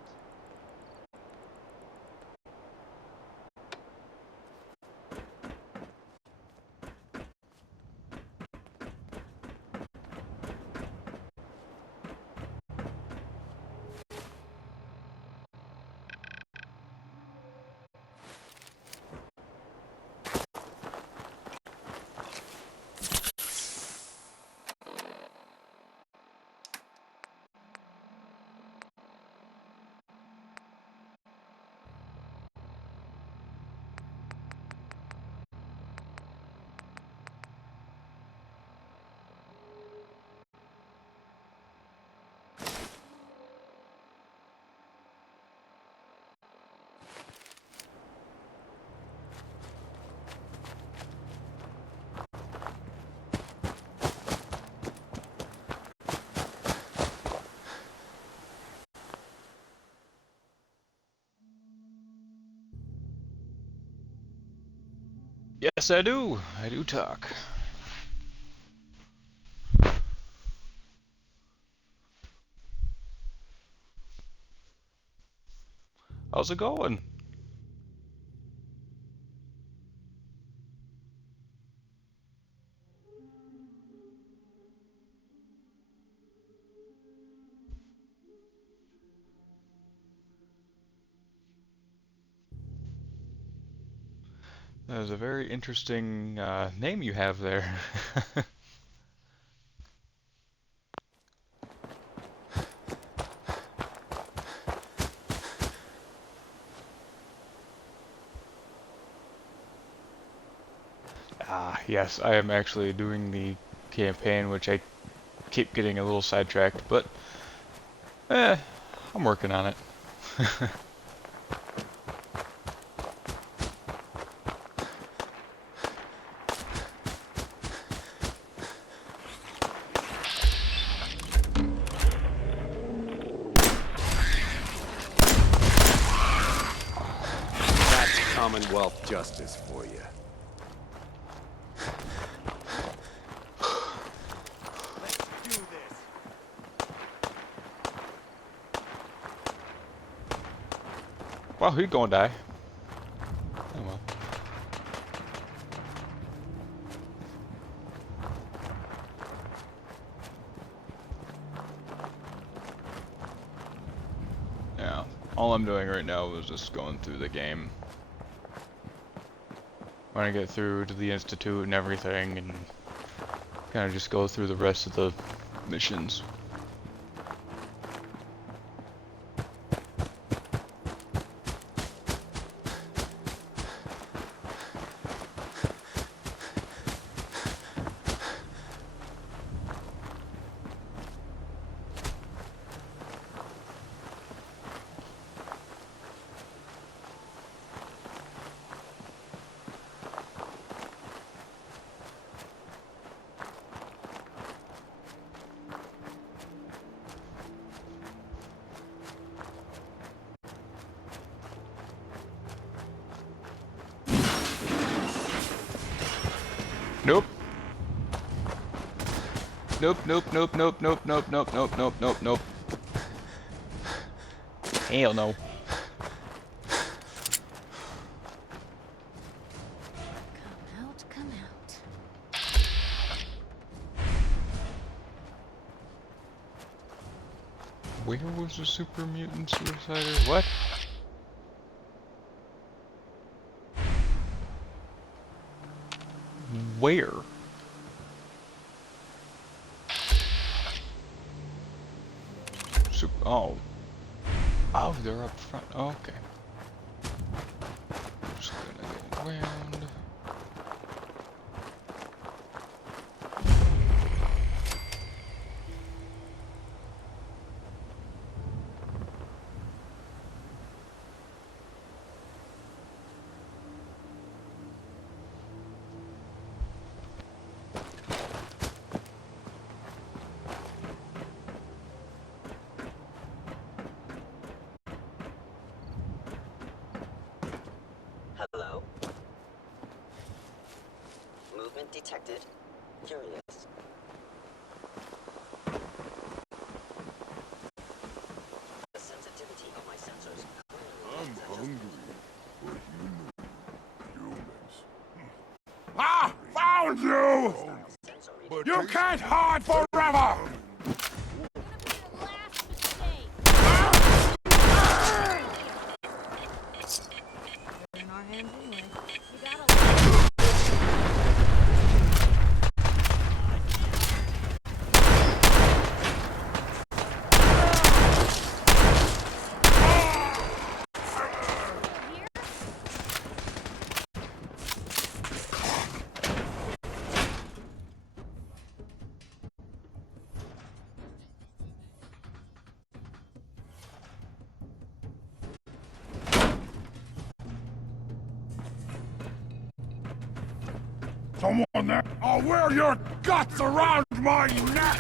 Yes, I do. I do talk. How's it going? That is a very interesting name you have there. Yes, I am actually doing the campaign, which I keep getting a little sidetracked, but I'm working on it. That's Commonwealth justice for you. Well, he's gonna die. Oh well. Yeah, all I'm doing right now is just going through the game. When I get through to the Institute and everything, and kind of just go through the rest of the missions. Nope. Nope, nope, nope, nope, nope, nope, nope, nope, nope, nope, nope. Hell no. Come out. Where was the super mutant suicider? What? Where? Oh. Oh, they're up front. Oh, okay. Just gonna go around. Hello? Movement detected. Curious. The sensitivity of my sensors. I'm hungry, but humans. Ah! Found you! You can't hide forever! In our hands anyway. Someone there! I'll wear your guts around my neck!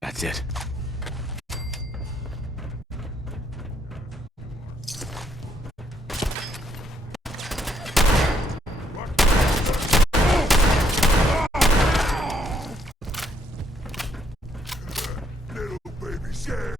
That's it. Little baby scared.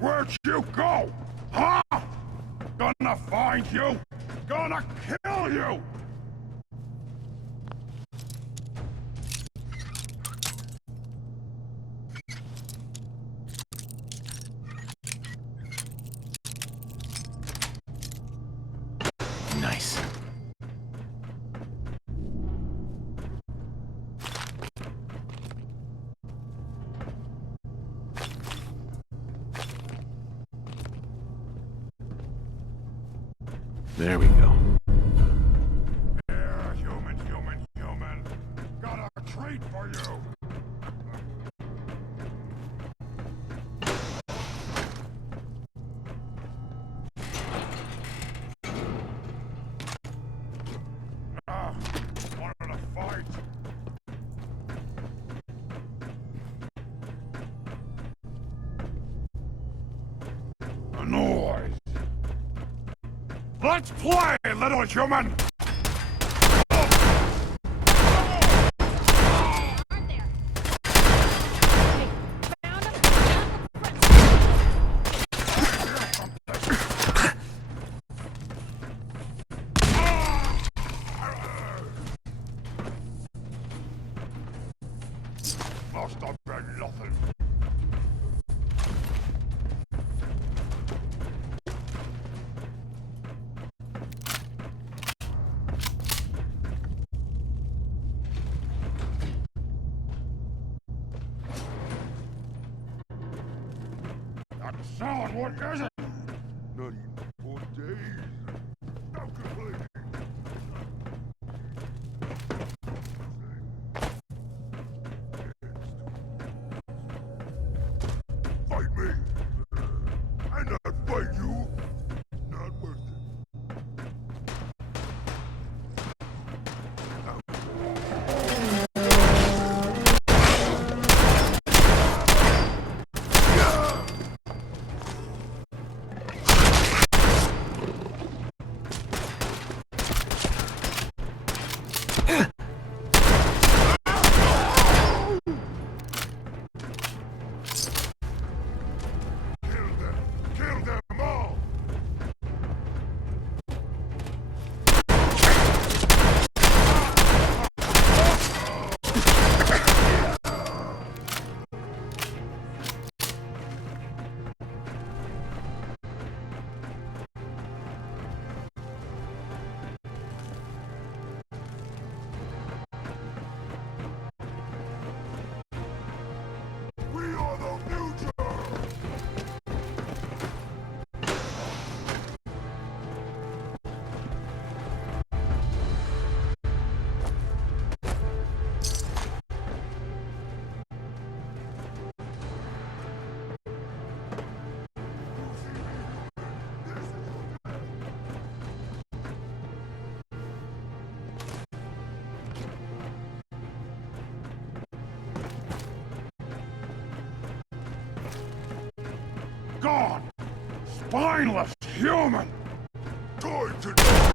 Where'd you go? Huh? Gonna find you! Gonna kill you! Nice. There we go. Yeah, human. Got a treat for you! Wanted to fight? A noise! Let's play, little human! Must have been nothing. That sound, what is it? Not eaten for days. No complaining. Fight me! And not fight you! Not worth it. Kill them all! We are the future! Gone! Spineless human! Going to die!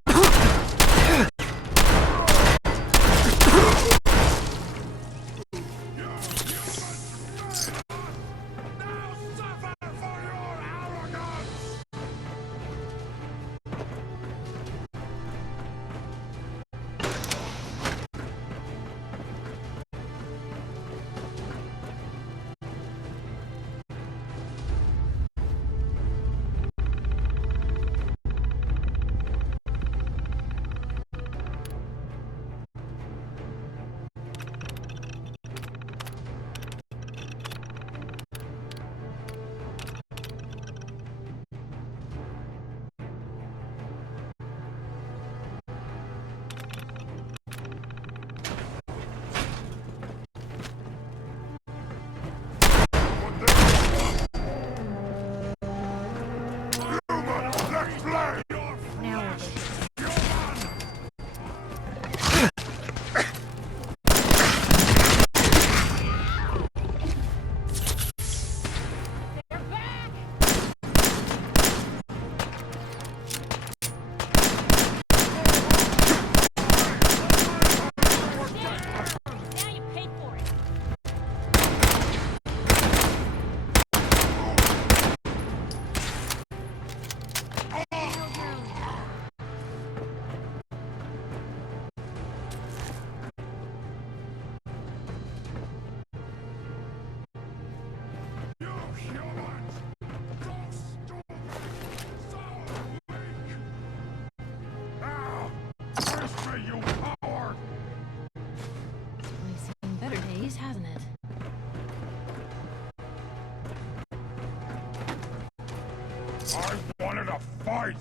I wanted a fight!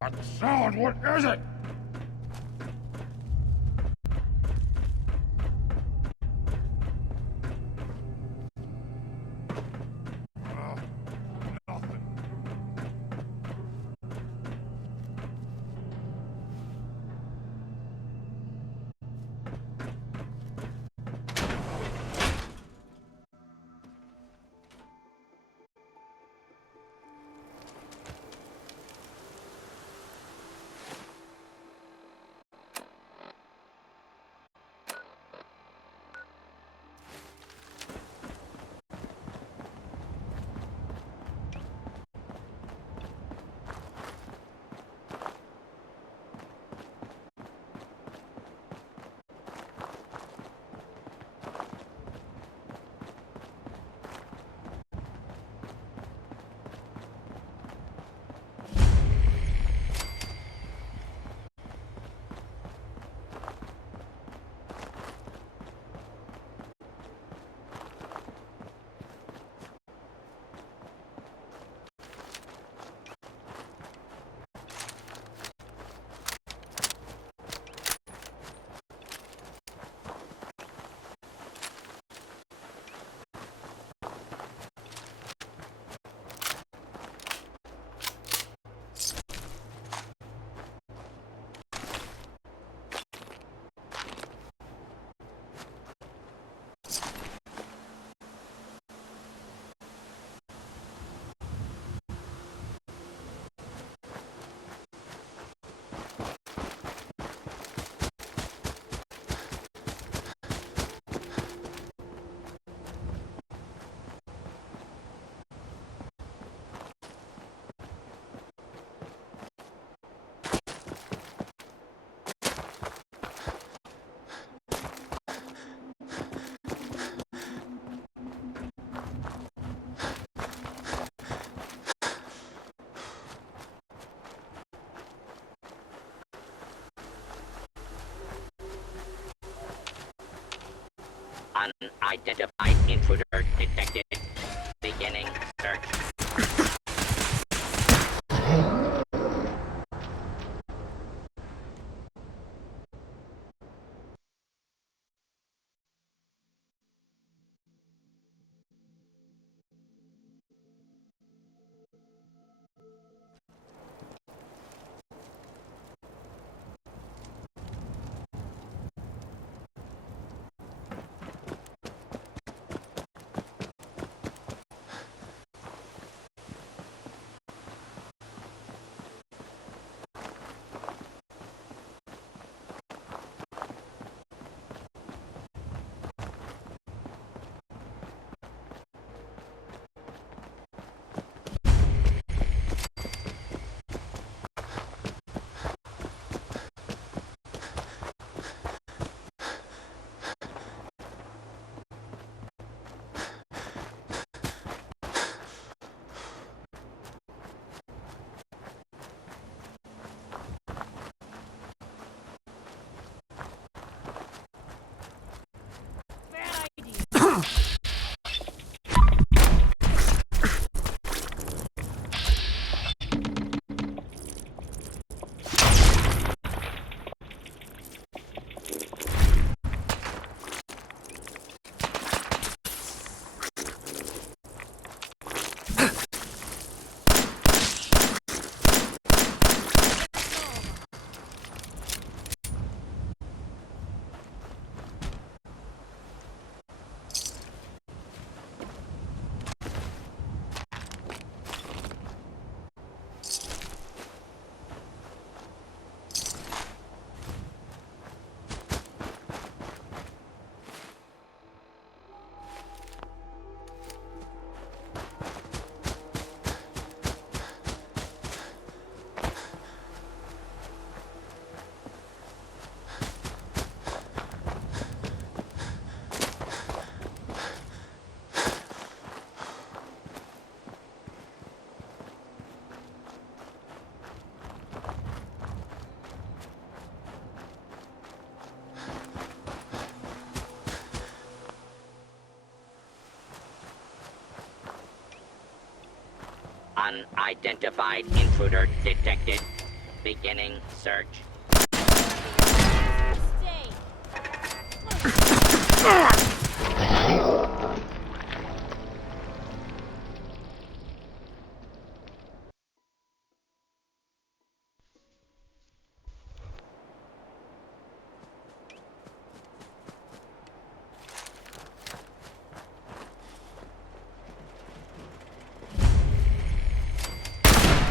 That sound, what is it? Nothing. Unidentified intruder detected. Beginning search. Unidentified intruder detected. Beginning search.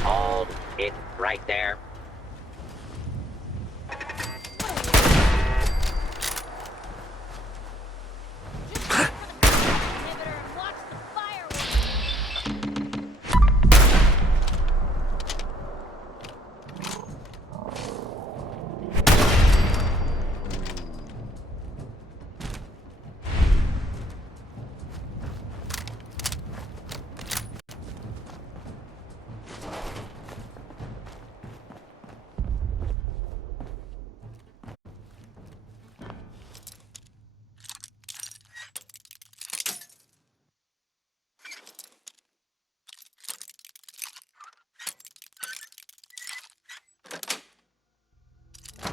Hold it right there.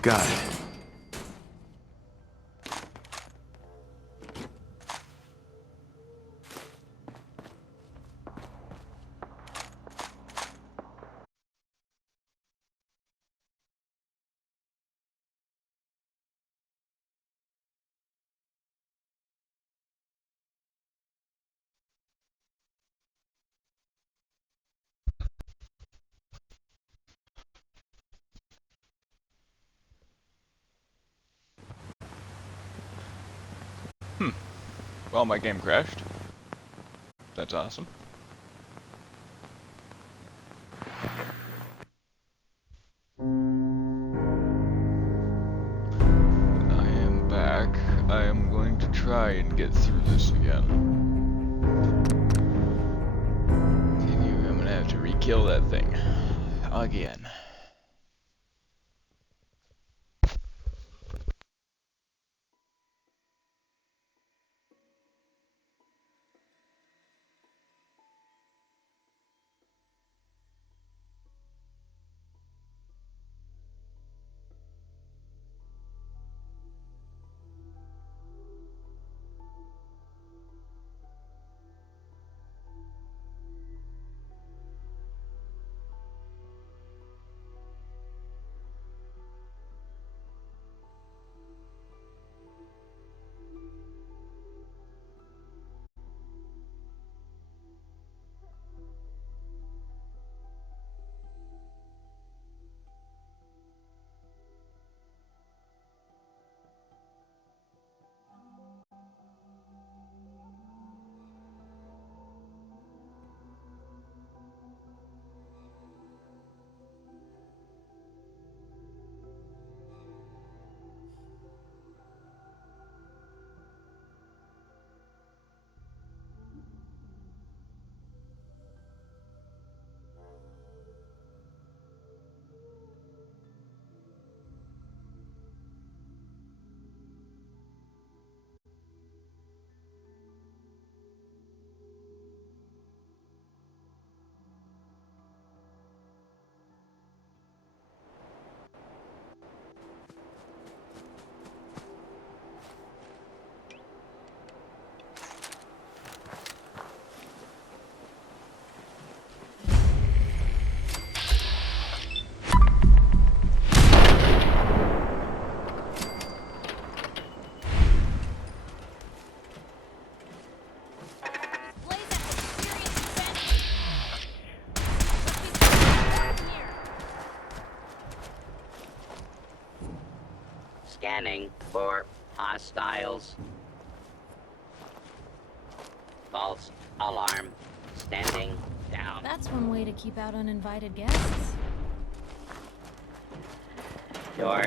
Got it. Well, my game crashed. That's awesome. I am back. I am going to try and get through this again. I'm gonna have to re-kill that thing. Again. Scanning for hostiles. False alarm. Standing down. That's one way to keep out uninvited guests. Door.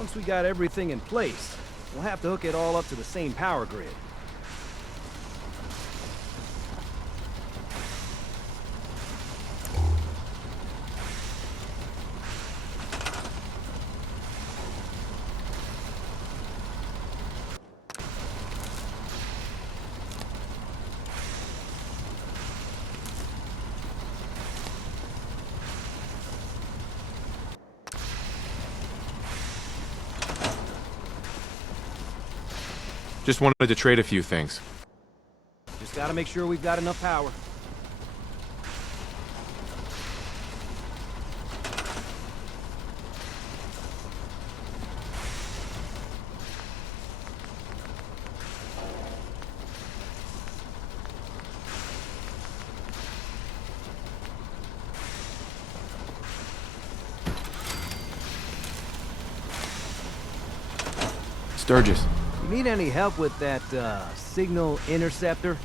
Once we got everything in place, we'll have to hook it all up to the same power grid. Just wanted to trade a few things. Just gotta make sure we've got enough power. Sturgis. You need any help with that, signal interceptor?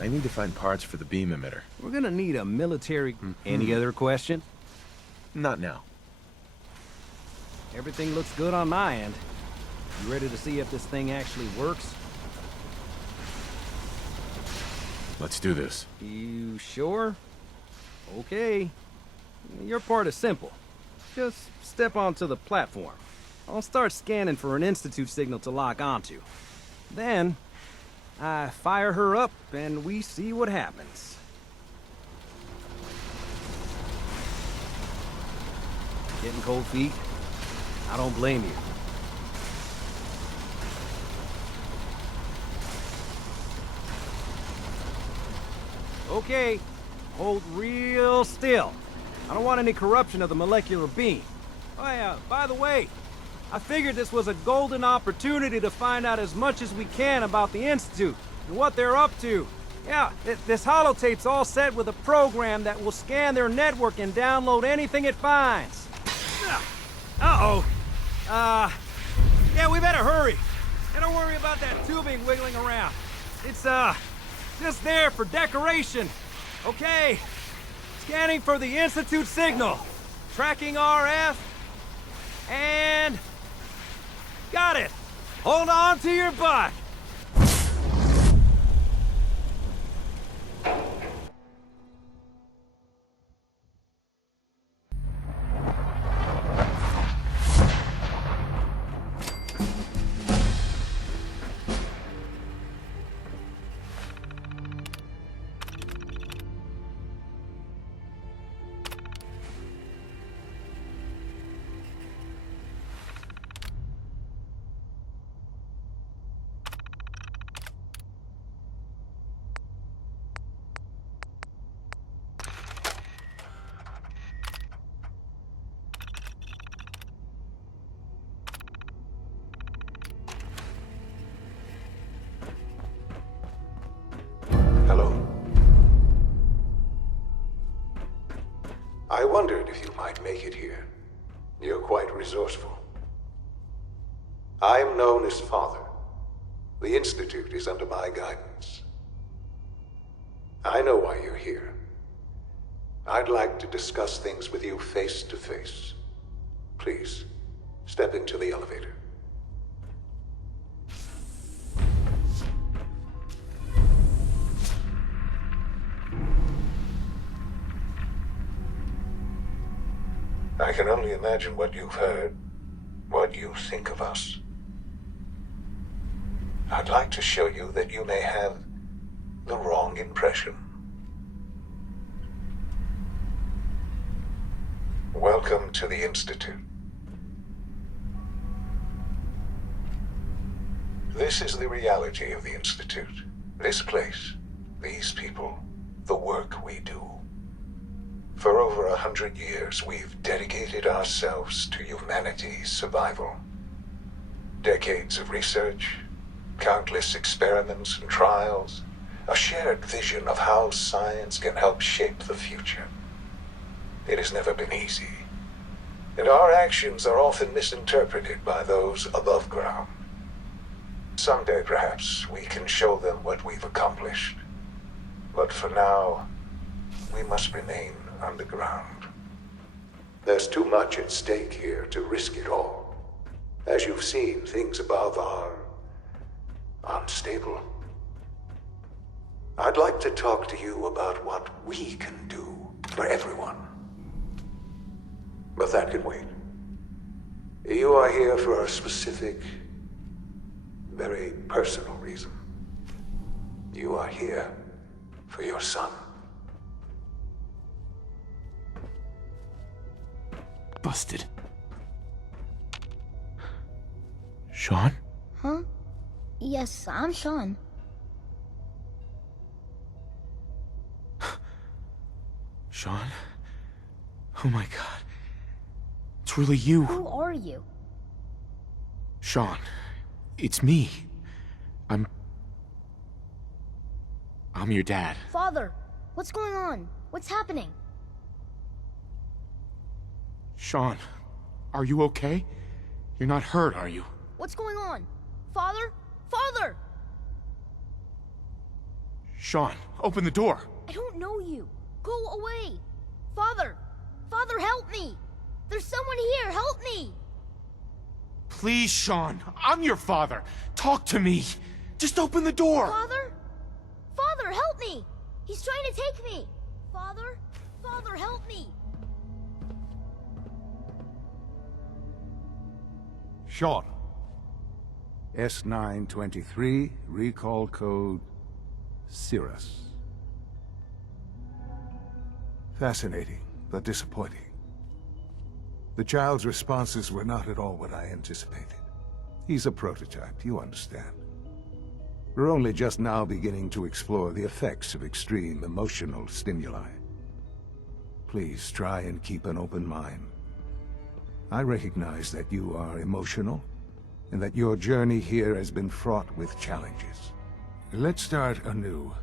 I need to find parts for the beam emitter. We're gonna need a military... Any other question? Not now. Everything looks good on my end. You ready to see if this thing actually works? Let's do this. You sure? Okay. Your part is simple. Just step onto the platform. I'll start scanning for an Institute signal to lock onto. Then, I fire her up and we see what happens. Getting cold feet? I don't blame you. Okay, hold real still. I don't want any corruption of the molecular beam. Oh yeah, by the way, I figured this was a golden opportunity to find out as much as we can about the Institute and what they're up to. Yeah, this holotape's all set with a program that will scan their network and download anything it finds. Uh-oh. Yeah, we better hurry. And don't worry about that tubing wiggling around. It's, just there for decoration. Okay. Scanning for the Institute signal. Tracking RF. And... got it! Hold on to your butt! I wondered if you might make it here. You're quite resourceful. I'm known as Father. The Institute is under my guidance. I know why you're here. I'd like to discuss things with you face to face. Please, step into the elevator. I can only imagine what you've heard, what you think of us. I'd like to show you that you may have the wrong impression. Welcome to the Institute. This is the reality of the Institute. This place, these people, the work we do. For over 100 years, we've dedicated ourselves to humanity's survival. Decades of research, countless experiments and trials, a shared vision of how science can help shape the future. It has never been easy, and our actions are often misinterpreted by those above ground. Someday, perhaps, we can show them what we've accomplished. But for now, we must remain underground. There's too much at stake here to risk it all. As you've seen, things above are unstable. I'd like to talk to you about what we can do for everyone. But that can wait. You are here for a specific, very personal reason. You are here for your son. Busted. Sean? Huh? Yes, I'm Sean. Sean? Oh my god. It's really you. Who are you? Sean, it's me. I'm your dad. Father, what's going on? What's happening? Sean, are you okay? You're not hurt, are you? What's going on? Father? Father! Sean, open the door. I don't know you. Go away. Father! Father, help me! There's someone here, help me! Please, Sean, I'm your father. Talk to me. Just open the door. Father? Father, help me! He's trying to take me! Father? Father, help me! Sean. S923, recall code Cirrus. Fascinating, but disappointing. The child's responses were not at all what I anticipated. He's a prototype, you understand. We're only just now beginning to explore the effects of extreme emotional stimuli. Please try and keep an open mind. I recognize that you are emotional, and that your journey here has been fraught with challenges. Let's start anew.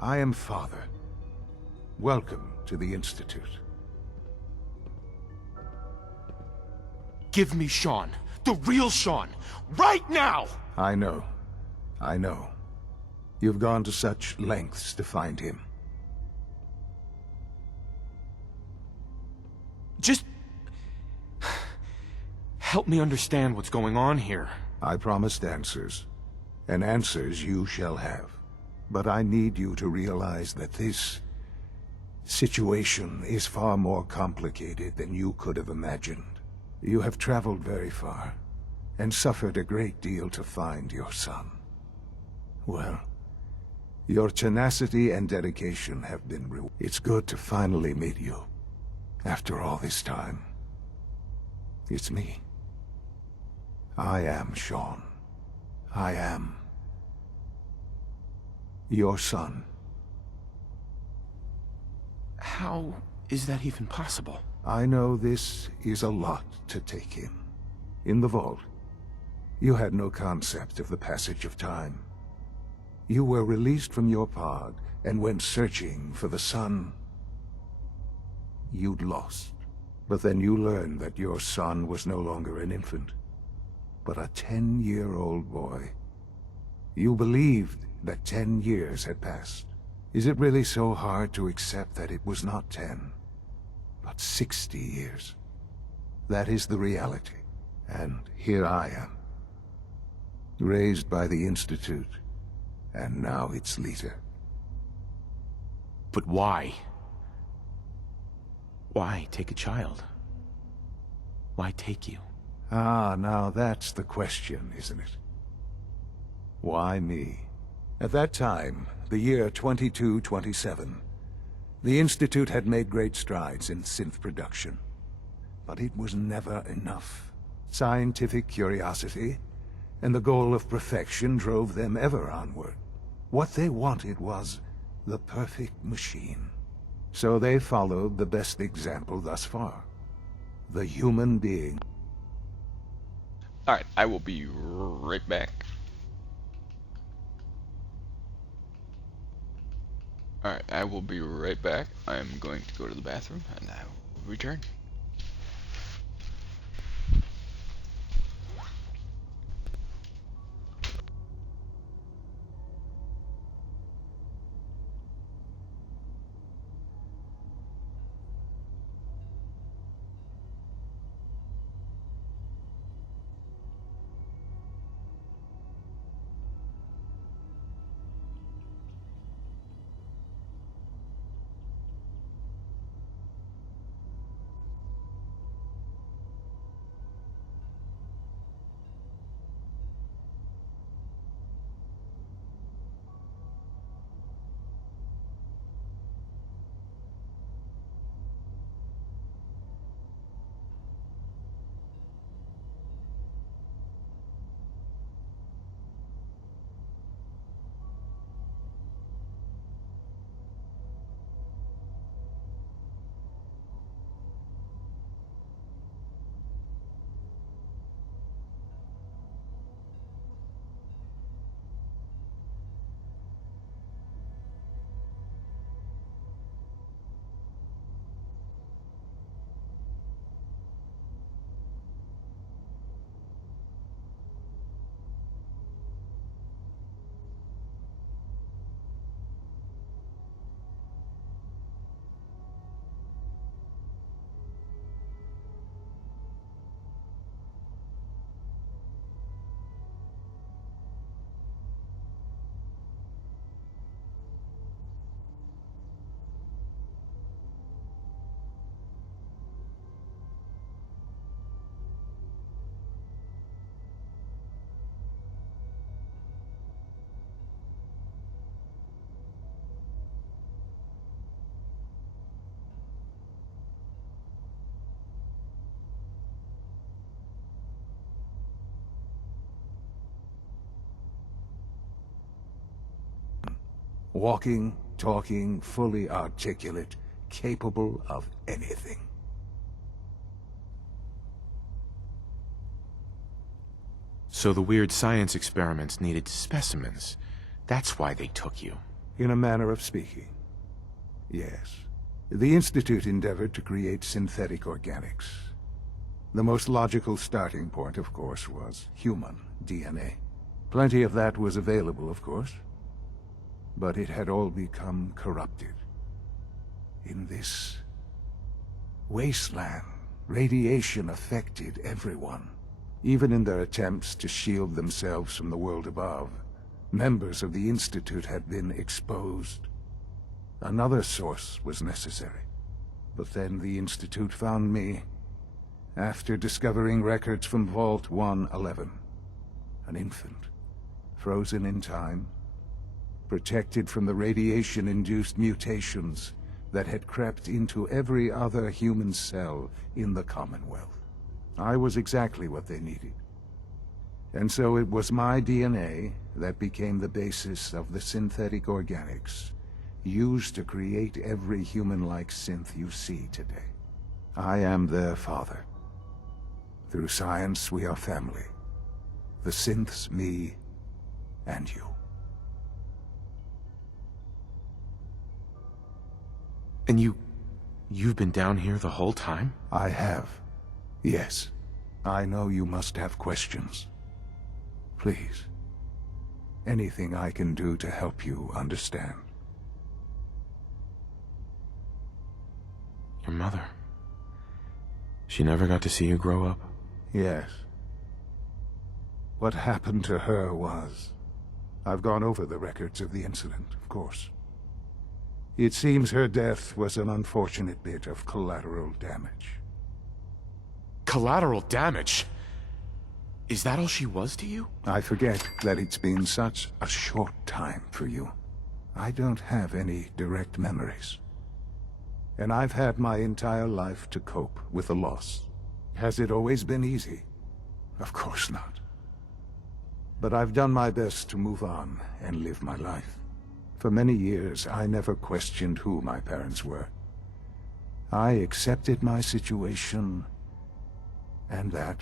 I am Father. Welcome to the Institute. Give me Sean. The real Sean. Right now! I know. I know. You've gone to such lengths to find him. Just... help me understand what's going on here. I promised answers, and answers you shall have. But I need you to realize that this situation is far more complicated than you could have imagined. You have traveled very far, and suffered a great deal to find your son. Well, your tenacity and dedication have been rewarded. It's good to finally meet you. After all this time, it's me. I am Sean. I am your son. How is that even possible? I know this is a lot to take in. In the vault, you had no concept of the passage of time. You were released from your pod and went searching for the son you'd lost. But then you learned that your son was no longer an infant, but a 10-year-old boy. You believed that 10 years had passed. Is it really so hard to accept that it was not 10, but 60 years? That is the reality, and here I am. Raised by the Institute, and now its leader. But why? Why take a child? Why take you? Ah, now that's the question, isn't it? Why me? At that time, the year 2227, the Institute had made great strides in synth production. But it was never enough. Scientific curiosity and the goal of perfection drove them ever onward. What they wanted was the perfect machine. So they followed the best example thus far. The human being. Alright, I will be right back. Alright, I will be right back. I'm going to go to the bathroom and I will return. Walking, talking, fully articulate, capable of anything. So the weird science experiments needed specimens. That's why they took you. In a manner of speaking. Yes. The Institute endeavored to create synthetic organics. The most logical starting point, of course, was human DNA. Plenty of that was available, of course. But it had all become corrupted. In this wasteland, radiation affected everyone. Even in their attempts to shield themselves from the world above, members of the Institute had been exposed. Another source was necessary. But then the Institute found me, after discovering records from Vault 111. An infant, frozen in time, protected from the radiation-induced mutations that had crept into every other human cell in the Commonwealth. I was exactly what they needed. And so it was my DNA that became the basis of the synthetic organics used to create every human-like synth you see today. I am their father. Through science, we are family. The synths, me, and you. And you've been down here the whole time? I have. Yes. I know you must have questions. Please. Anything I can do to help you understand. Your mother. She never got to see you grow up? Yes. What happened to her was... I've gone over the records of the incident, of course. It seems her death was an unfortunate bit of collateral damage. Collateral damage? Is that all she was to you? I forget that it's been such a short time for you. I don't have any direct memories. And I've had my entire life to cope with the loss. Has it always been easy? Of course not. But I've done my best to move on and live my life. For many years, I never questioned who my parents were. I accepted my situation, and that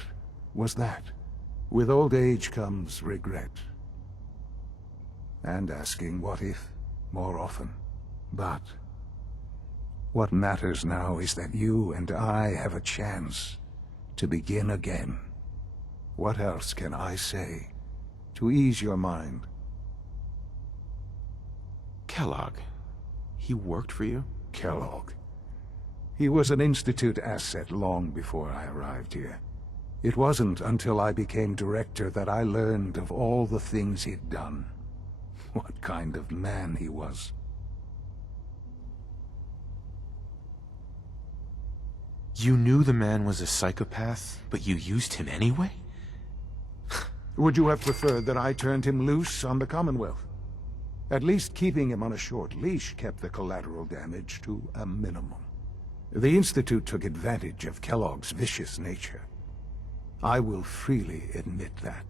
was that. With old age comes regret. And asking what if more often. But what matters now is that you and I have a chance to begin again. What else can I say to ease your mind? Kellogg. He worked for you? Kellogg. He was an Institute asset long before I arrived here. It wasn't until I became director that I learned of all the things he'd done. What kind of man he was. You knew the man was a psychopath, but you used him anyway? Would you have preferred that I turned him loose on the Commonwealth? At least keeping him on a short leash kept the collateral damage to a minimum. The Institute took advantage of Kellogg's vicious nature. I will freely admit that.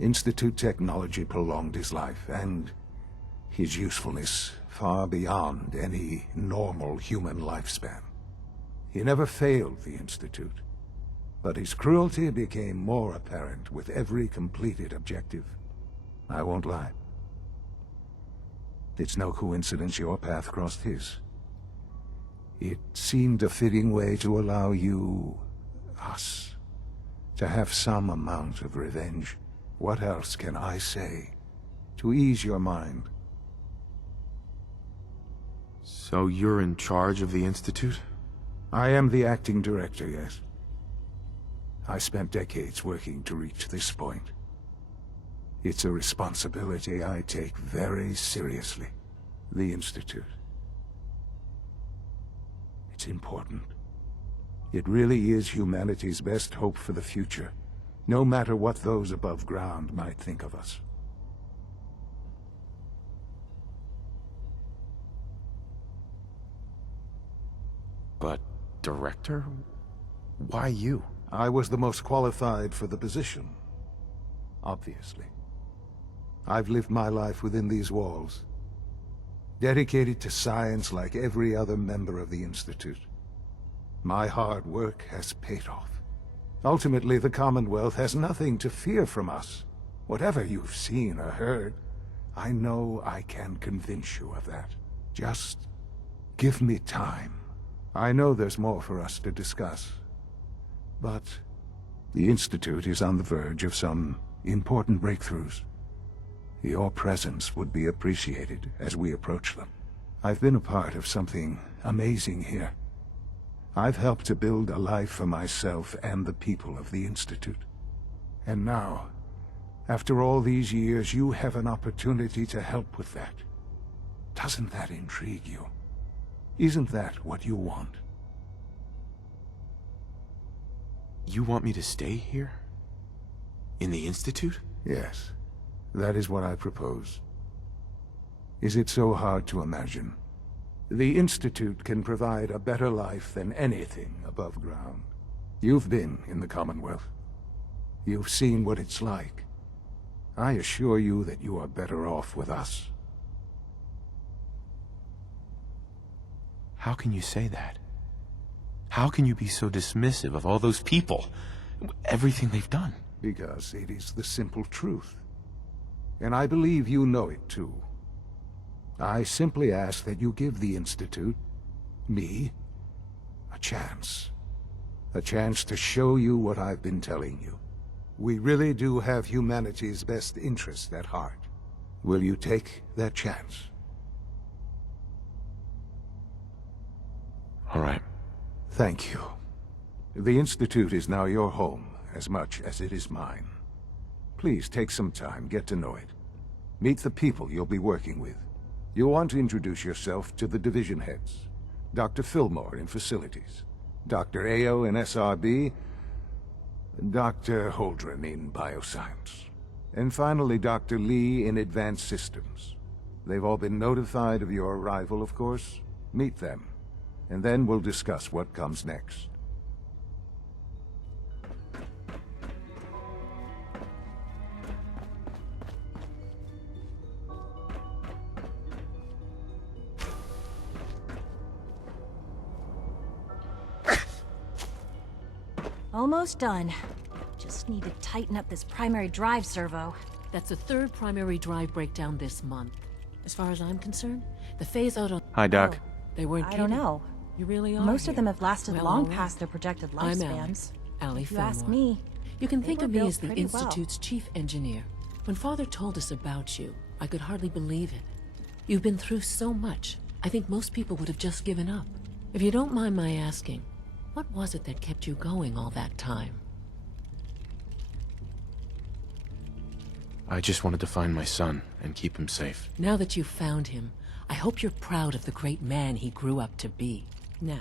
Institute technology prolonged his life, and his usefulness far beyond any normal human lifespan. He never failed the Institute, but his cruelty became more apparent with every completed objective. I won't lie. It's no coincidence your path crossed his. It seemed a fitting way to allow you, us, to have some amount of revenge. What else can I say to ease your mind? So you're in charge of the Institute? I am the acting director, yes. I spent decades working to reach this point. It's a responsibility I take very seriously. The Institute. It's important. It really is humanity's best hope for the future, no matter what those above ground might think of us. But, director? Why you? I was the most qualified for the position. Obviously. I've lived my life within these walls. dedicated to science like every other member of the Institute. My hard work has paid off. Ultimately, the Commonwealth has nothing to fear from us. Whatever you've seen or heard, I know I can convince you of that. Just give me time. I know there's more for us to discuss. But the Institute is on the verge of some important breakthroughs. Your presence would be appreciated as we approach them. I've been a part of something amazing here. I've helped to build a life for myself and the people of the Institute. And now, after all these years, you have an opportunity to help with that. Doesn't that intrigue you? Isn't that what you want? You want me to stay here? In the Institute? Yes, that is what I propose. Is it so hard to imagine? The Institute can provide a better life than anything above ground. You've been in the Commonwealth. You've seen what it's like. I assure you that you are better off with us. How can you say that? How can you be so dismissive of all those people? Everything they've done? Because it is the simple truth. And I believe you know it too. I simply ask that you give the Institute, me, a chance. A chance to show you what I've been telling you. We really do have humanity's best interest at heart. Will you take that chance? All right. Thank you. The Institute is now your home, as much as it is mine. Please take some time, get to know it. Meet the people you'll be working with. You'll want to introduce yourself to the division heads. Dr. Fillmore in Facilities, Dr. Ao in SRB, Dr. Holdren in Bioscience, and finally Dr. Lee in Advanced Systems. They've all been notified of your arrival, of course. Meet them, and then we'll discuss what comes next. Almost done. Just need to tighten up this primary drive servo. That's the third primary drive breakdown this month. As far as I'm concerned, the phase-out on... Hi, Doc. They weren't I kidding. don't know. You really are Most here. of them have lasted Well, long all right. past their projected I'm lifespans. Allie If you ask Fillmore. me, You can they think were of me built as the pretty well. Institute's chief engineer. When Father told us about you, I could hardly believe it. You've been through so much, I think most people would have just given up. If you don't mind my asking, what was it that kept you going all that time? I just wanted to find my son and keep him safe. Now that you've found him, I hope you're proud of the great man he grew up to be. Now,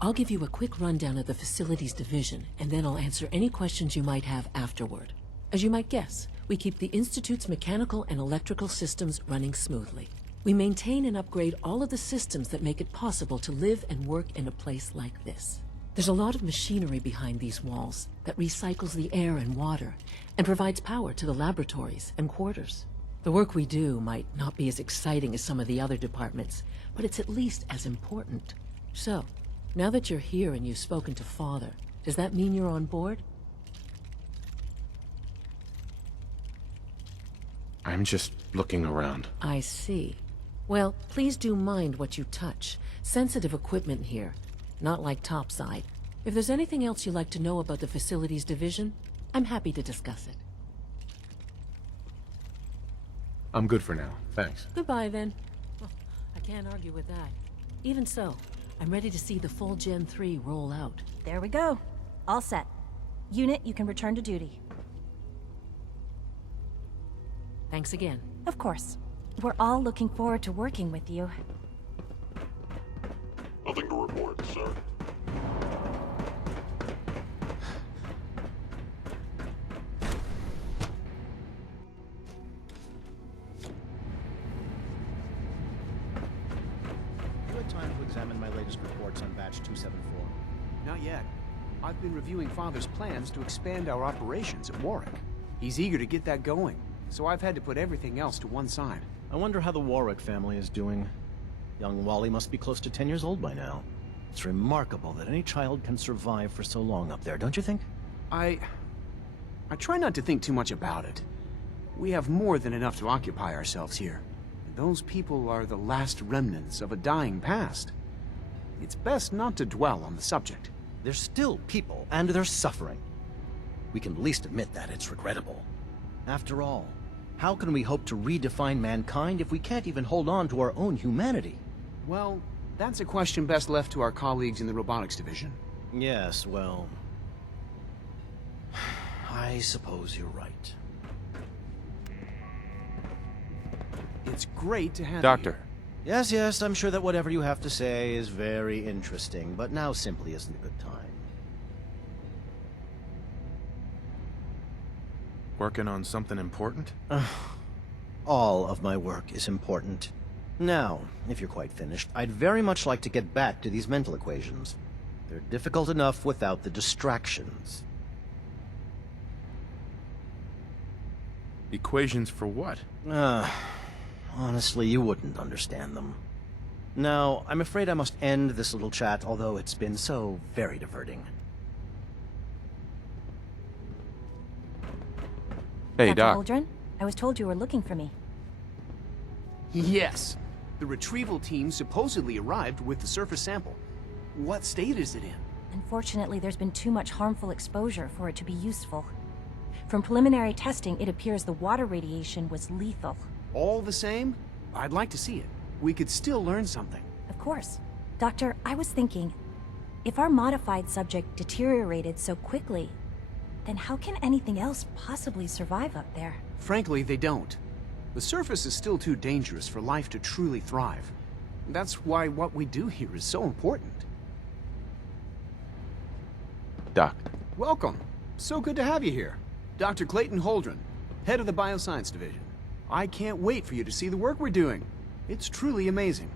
I'll give you a quick rundown of the Facilities Division, and then I'll answer any questions you might have afterward. As you might guess, we keep the Institute's mechanical and electrical systems running smoothly. We maintain and upgrade all of the systems that make it possible to live and work in a place like this. There's a lot of machinery behind these walls that recycles the air and water and provides power to the laboratories and quarters. The work we do might not be as exciting as some of the other departments, but it's at least as important. So, now that you're here and you've spoken to Father, does that mean you're on board? I'm just looking around. I see. Well, please do mind what you touch. Sensitive equipment here, not like topside. If there's anything else you'd like to know about the Facilities Division, I'm happy to discuss it. I'm good for now, thanks. Goodbye, then. Well, I can't argue with that. Even so, I'm ready to see the full Gen 3 roll out. There we go. All set. Unit, you can return to duty. Thanks again. Of course. We're all looking forward to working with you. Nothing to report, sir. You had time to examine my latest reports on Batch 274? Not yet. I've been reviewing Father's plans to expand our operations at Warwick. He's eager to get that going, so I've had to put everything else to one side. I wonder how the Warwick family is doing. Young Wally must be close to 10 years old by now. It's remarkable that any child can survive for so long up there, don't you think? I try not to think too much about it. We have more than enough to occupy ourselves here. And those people are the last remnants of a dying past. It's best not to dwell on the subject. They're still people, and they're suffering. We can at least admit that it's regrettable. After all, how can we hope to redefine mankind if we can't even hold on to our own humanity? Well, that's a question best left to our colleagues in the robotics division. Yes, well... I suppose you're right. It's great to have Doctor. you. Yes, I'm sure that whatever you have to say is very interesting, but now simply isn't a good time. Working on something important? All of my work is important. Now, if you're quite finished, I'd very much like to get back to these mental equations. They're difficult enough without the distractions. Equations for what? Honestly, you wouldn't understand them. Now, I'm afraid I must end this little chat, although it's been so very diverting. Hey, Doc. Dr. Holdren, I was told you were looking for me. Yes. The retrieval team supposedly arrived with the surface sample. What state is it in? Unfortunately, there's been too much harmful exposure for it to be useful. From preliminary testing, it appears the water radiation was lethal. All the same, I'd like to see it. We could still learn something. Of course. Doctor, I was thinking, if our modified subject deteriorated so quickly, then how can anything else possibly survive up there? Frankly, they don't. The surface is still too dangerous for life to truly thrive. That's why what we do here is so important. Doc. Welcome. So good to have you here. Dr. Clayton Holdren, head of the Bioscience Division. I can't wait for you to see the work we're doing. It's truly amazing.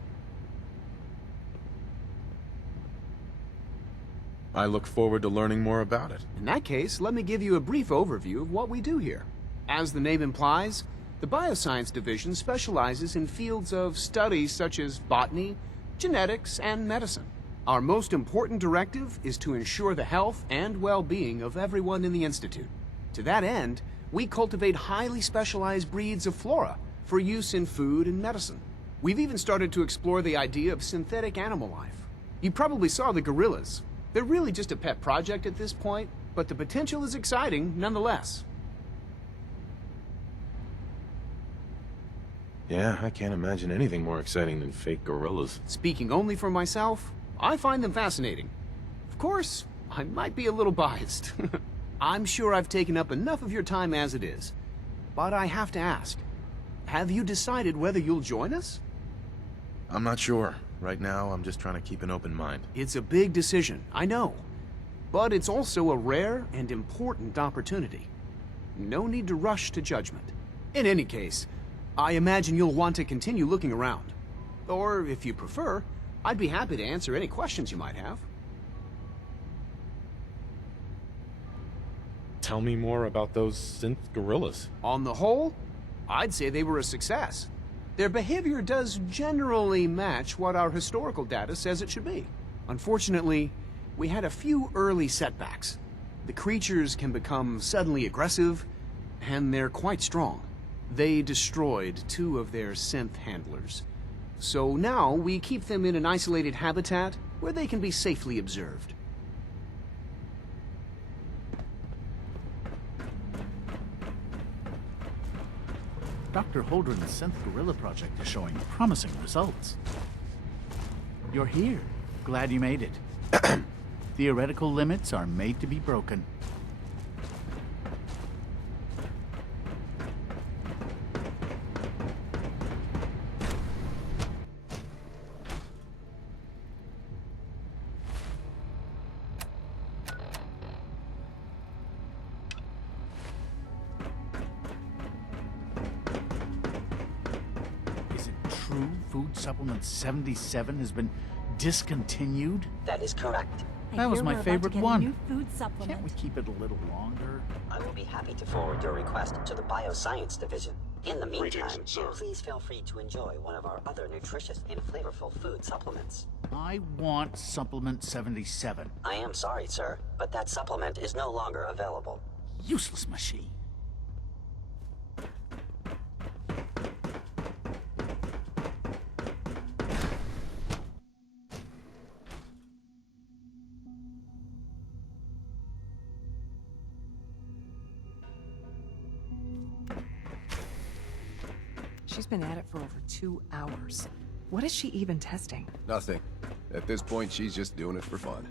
I look forward to learning more about it. In that case, let me give you a brief overview of what we do here. As the name implies, the Bioscience Division specializes in fields of studies such as botany, genetics, and medicine. Our most important directive is to ensure the health and well-being of everyone in the Institute. To that end, we cultivate highly specialized breeds of flora for use in food and medicine. We've even started to explore the idea of synthetic animal life. You probably saw the gorillas. They're really just a pet project at this point, but the potential is exciting nonetheless. Yeah, I can't imagine anything more exciting than fake gorillas. Speaking only for myself, I find them fascinating. Of course, I might be a little biased. I'm sure I've taken up enough of your time as it is. But I have to ask, have you decided whether you'll join us? I'm not sure. Right now, I'm just trying to keep an open mind. It's a big decision, I know. But it's also a rare and important opportunity. No need to rush to judgment. In any case, I imagine you'll want to continue looking around. Or, if you prefer, I'd be happy to answer any questions you might have. Tell me more about those synth gorillas. On the whole, I'd say they were a success. Their behavior does generally match what our historical data says it should be. Unfortunately, we had a few early setbacks. The creatures can become suddenly aggressive, and they're quite strong. They destroyed 2 of their synth handlers. So now we keep them in an isolated habitat where they can be safely observed. Dr. Holdren's Synth Gorilla project is showing promising results. You're here. Glad you made it. Theoretical limits are made to be broken. Food Supplement 77 has been discontinued? That is correct. That was my favorite one. New food supplement. Can't we keep it a little longer? I will be happy to forward your request to the Bioscience Division. In the meantime, Greetings, sir. please feel free to enjoy one of our other nutritious and flavorful food supplements. I want Supplement 77. I am sorry, sir, but that supplement is no longer available. Useless machine. She's been at it for over 2 hours. What is she even testing? Nothing. At this point, she's just doing it for fun.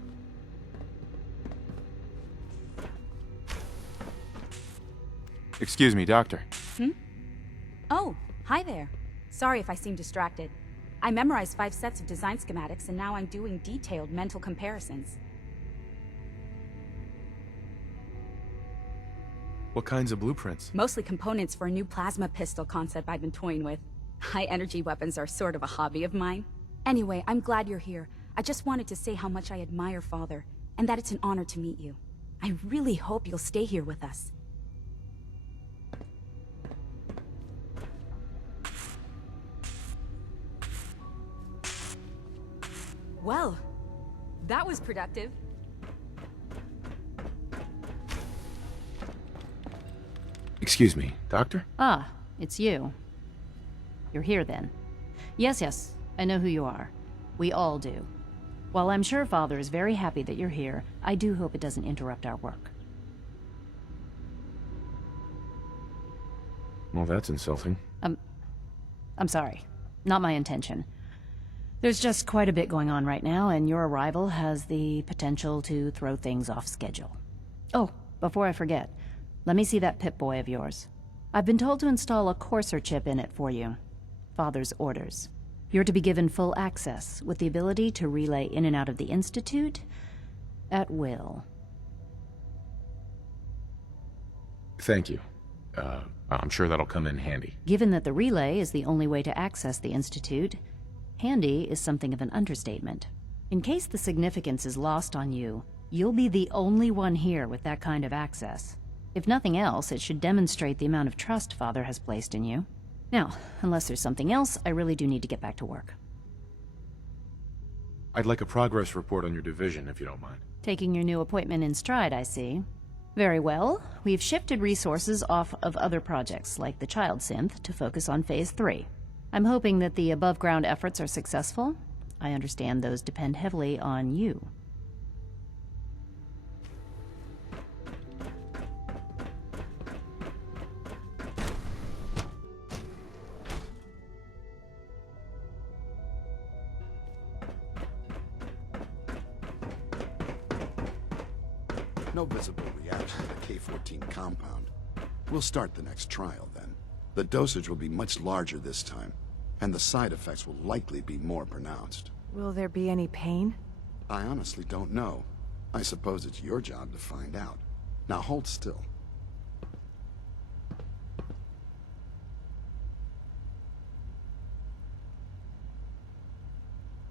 Excuse me, Doctor. Oh, hi there. Sorry if I seem distracted. I memorized 5 sets of design schematics and now I'm doing detailed mental comparisons. What kinds of blueprints? Mostly components for a new plasma pistol concept I've been toying with. High-energy weapons are sort of a hobby of mine. Anyway, I'm glad you're here. I just wanted to say how much I admire Father, and that it's an honor to meet you. I really hope you'll stay here with us. Well, that was productive. Excuse me, Doctor? Ah, it's you. You're here then. Yes, I know who you are. We all do. While I'm sure Father is very happy that you're here, I do hope it doesn't interrupt our work. Well, that's insulting. I'm sorry. Not my intention. There's just quite a bit going on right now, and your arrival has the potential to throw things off schedule. Oh, before I forget, let me see that Pip-Boy of yours. I've been told to install a Courser chip in it for you. Father's orders. You're to be given full access, with the ability to relay in and out of the Institute at will. Thank you. I'm sure that'll come in handy. Given that the relay is the only way to access the Institute, handy is something of an understatement. In case the significance is lost on you, you'll be the only one here with that kind of access. If nothing else, it should demonstrate the amount of trust Father has placed in you. Now, unless there's something else, I really do need to get back to work. I'd like a progress report on your division, if you don't mind. Taking your new appointment in stride, I see. Very well. We've shifted resources off of other projects, like the Child Synth, to focus on Phase 3. I'm hoping that the above-ground efforts are successful. I understand those depend heavily on you. No visible reaction to the K-14 compound. We'll start the next trial then. The dosage will be much larger this time, and the side effects will likely be more pronounced. Will there be any pain? I honestly don't know. I suppose it's your job to find out. Now hold still.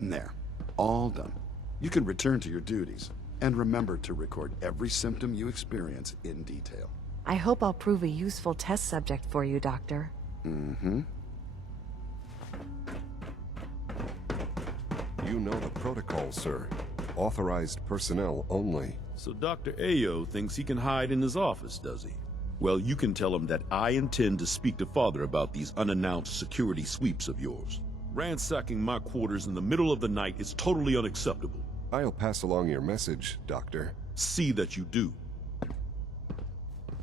There. All done. You can return to your duties. And remember to record every symptom you experience in detail. I hope I'll prove a useful test subject for you, Doctor. Mm-hmm. You know the protocol, sir. Authorized personnel only. So Dr. Ayo thinks he can hide in his office, does he? Well, you can tell him that I intend to speak to Father about these unannounced security sweeps of yours. Ransacking my quarters in the middle of the night is totally unacceptable. I'll pass along your message, Doctor. See that you do.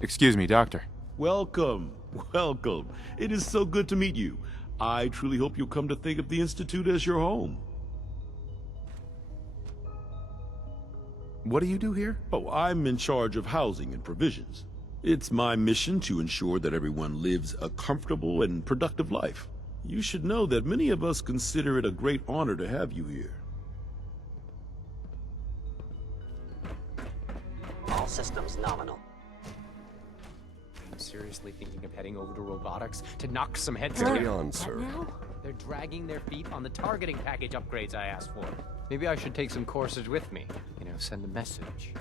Excuse me, Doctor. Welcome. Welcome. It is so good to meet you. I truly hope you'll come to think of the Institute as your home. What do you do here? Oh, I'm in charge of housing and provisions. It's my mission to ensure that everyone lives a comfortable and productive life. You should know that many of us consider it a great honor to have you here. All systems nominal. I'm seriously thinking of heading over to robotics to knock some heads Carry together. on, sir. They're dragging their feet on the targeting package upgrades I asked for. Maybe I should take some courses with me. You know, send a message.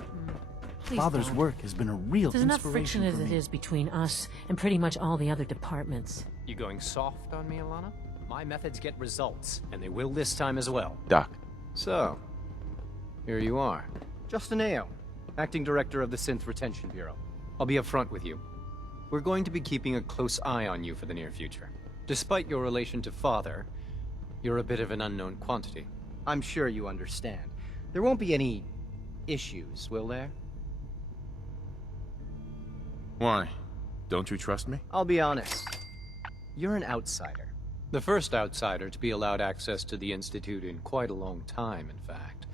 Please Father's don't. work has been a real There's enough friction inspiration as for it me. is between us and pretty much all the other departments. You going soft on me, Alana? My methods get results, and they will this time as well. Doc. So, here you are. Justin Ayo, Acting Director of the Synth Retention Bureau. I'll be upfront with you. We're going to be keeping a close eye on you for the near future. Despite your relation to Father, you're a bit of an unknown quantity. I'm sure you understand. There won't be any issues, will there? Why? Don't you trust me? I'll be honest. You're an outsider. The first outsider to be allowed access to the Institute in quite a long time, in fact.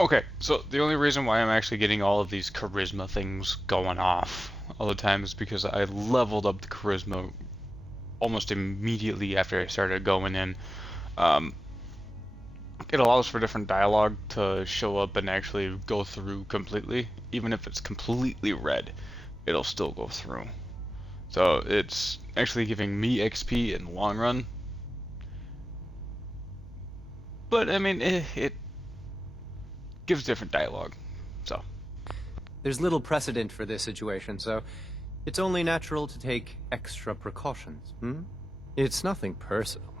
Okay, so the only reason why I'm actually getting all of these charisma things going off all the time is because I leveled up the charisma almost immediately after I started going in. It allows for different dialogue to show up and actually go through completely. Even if it's completely red, it'll still go through. So it's actually giving me XP in the long run. But I mean, it gives different dialogue, so. There's little precedent for this situation, so it's only natural to take extra precautions, It's nothing personal,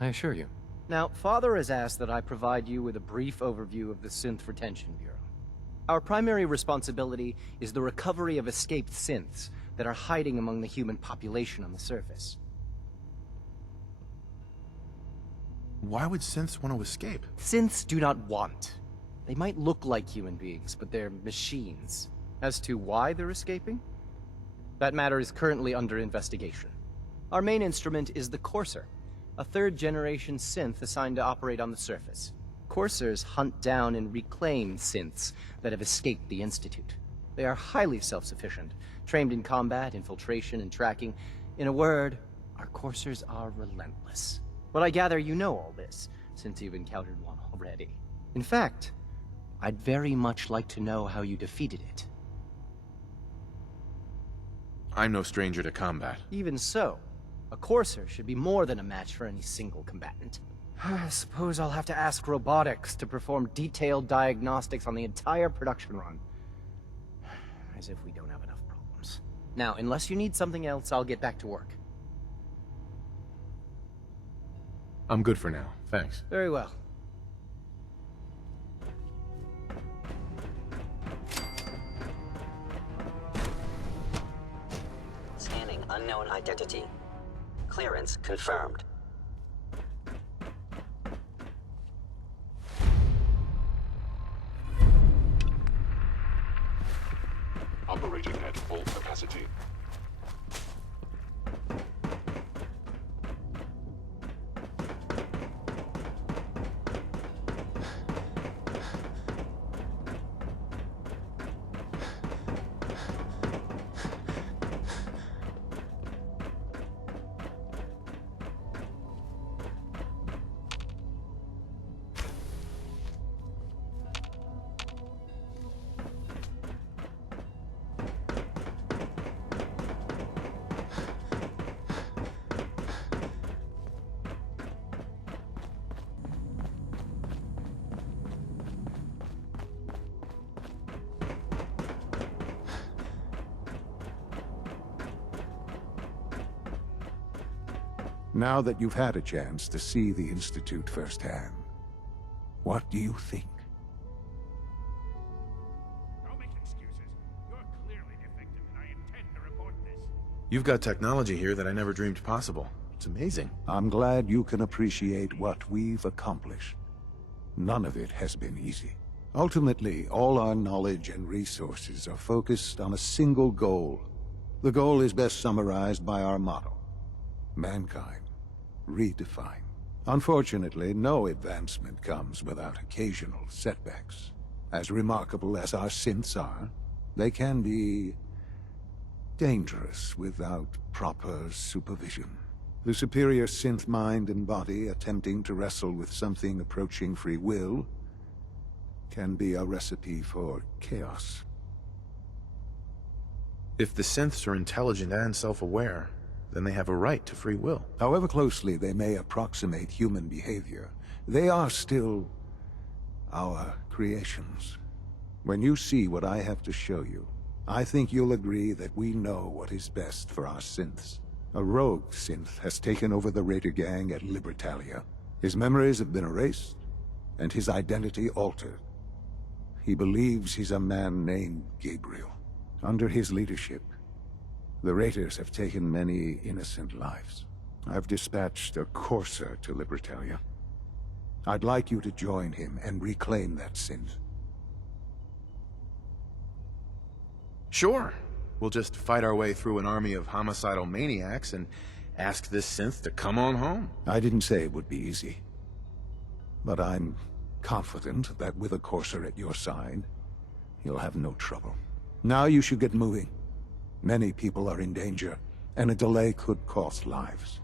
I assure you. Now, Father has asked that I provide you with a brief overview of the Synth Retention Bureau. Our primary responsibility is the recovery of escaped synths that are hiding among the human population on the surface. Why would synths want to escape? Synths do not want. They might look like human beings, but they're machines. As to why they're escaping? That matter is currently under investigation. Our main instrument is the Courser, a third-generation synth assigned to operate on the surface. Coursers hunt down and reclaim synths that have escaped the Institute. They are highly self-sufficient, trained in combat, infiltration, and tracking. In a word, our Coursers are relentless. But I gather you know all this, since you've encountered one already. In fact, I'd very much like to know how you defeated it. I'm no stranger to combat. Even so, a Courser should be more than a match for any single combatant. I suppose I'll have to ask robotics to perform detailed diagnostics on the entire production run. As if we don't have enough problems. Now, unless you need something else, I'll get back to work. I'm good for now, thanks. Very well. Scanning unknown identity. Clearance confirmed. Operating at full capacity. Now that you've had a chance to see the Institute firsthand, what do you think? Don't make excuses. You're clearly defective, and I intend to report this. You've got technology here that I never dreamed possible. It's amazing. I'm glad you can appreciate what we've accomplished. None of it has been easy. Ultimately, all our knowledge and resources are focused on a single goal. The goal is best summarized by our motto: mankind redefined. Unfortunately, no advancement comes without occasional setbacks. As remarkable as our synths are, they can be dangerous without proper supervision. The superior synth mind and body attempting to wrestle with something approaching free will can be a recipe for chaos. If the synths are intelligent and self-aware, then they have a right to free will. However closely they may approximate human behavior, they are still our creations. When you see what I have to show you, I think you'll agree that we know what is best for our synths. A rogue synth has taken over the Raider gang at Libertalia. His memories have been erased, and his identity altered. He believes he's a man named Gabriel. Under his leadership, the Raiders have taken many innocent lives. I've dispatched a Courser to Libertalia. I'd like you to join him and reclaim that synth. Sure. We'll just fight our way through an army of homicidal maniacs and ask this synth to come on home. I didn't say it would be easy. But I'm confident that with a Courser at your side, you'll have no trouble. Now you should get moving. Many people are in danger, and a delay could cost lives.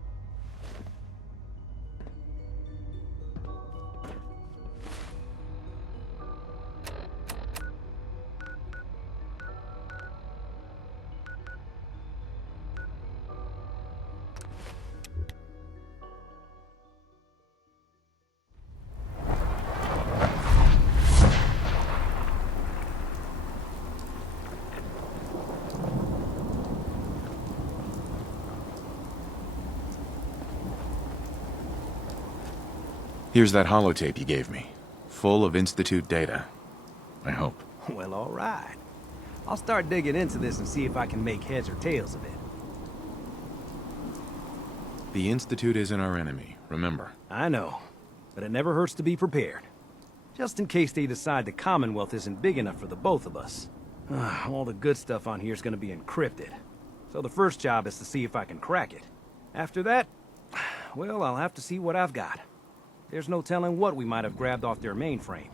Here's that holotape you gave me, full of Institute data. I hope. Well, all right. I'll start digging into this and see if I can make heads or tails of it. The Institute isn't our enemy, remember. I know, but it never hurts to be prepared. Just in case they decide the Commonwealth isn't big enough for the both of us. All the good stuff on here is going to be encrypted. So the first job is to see if I can crack it. After that, well, I'll have to see what I've got. There's no telling what we might have grabbed off their mainframe.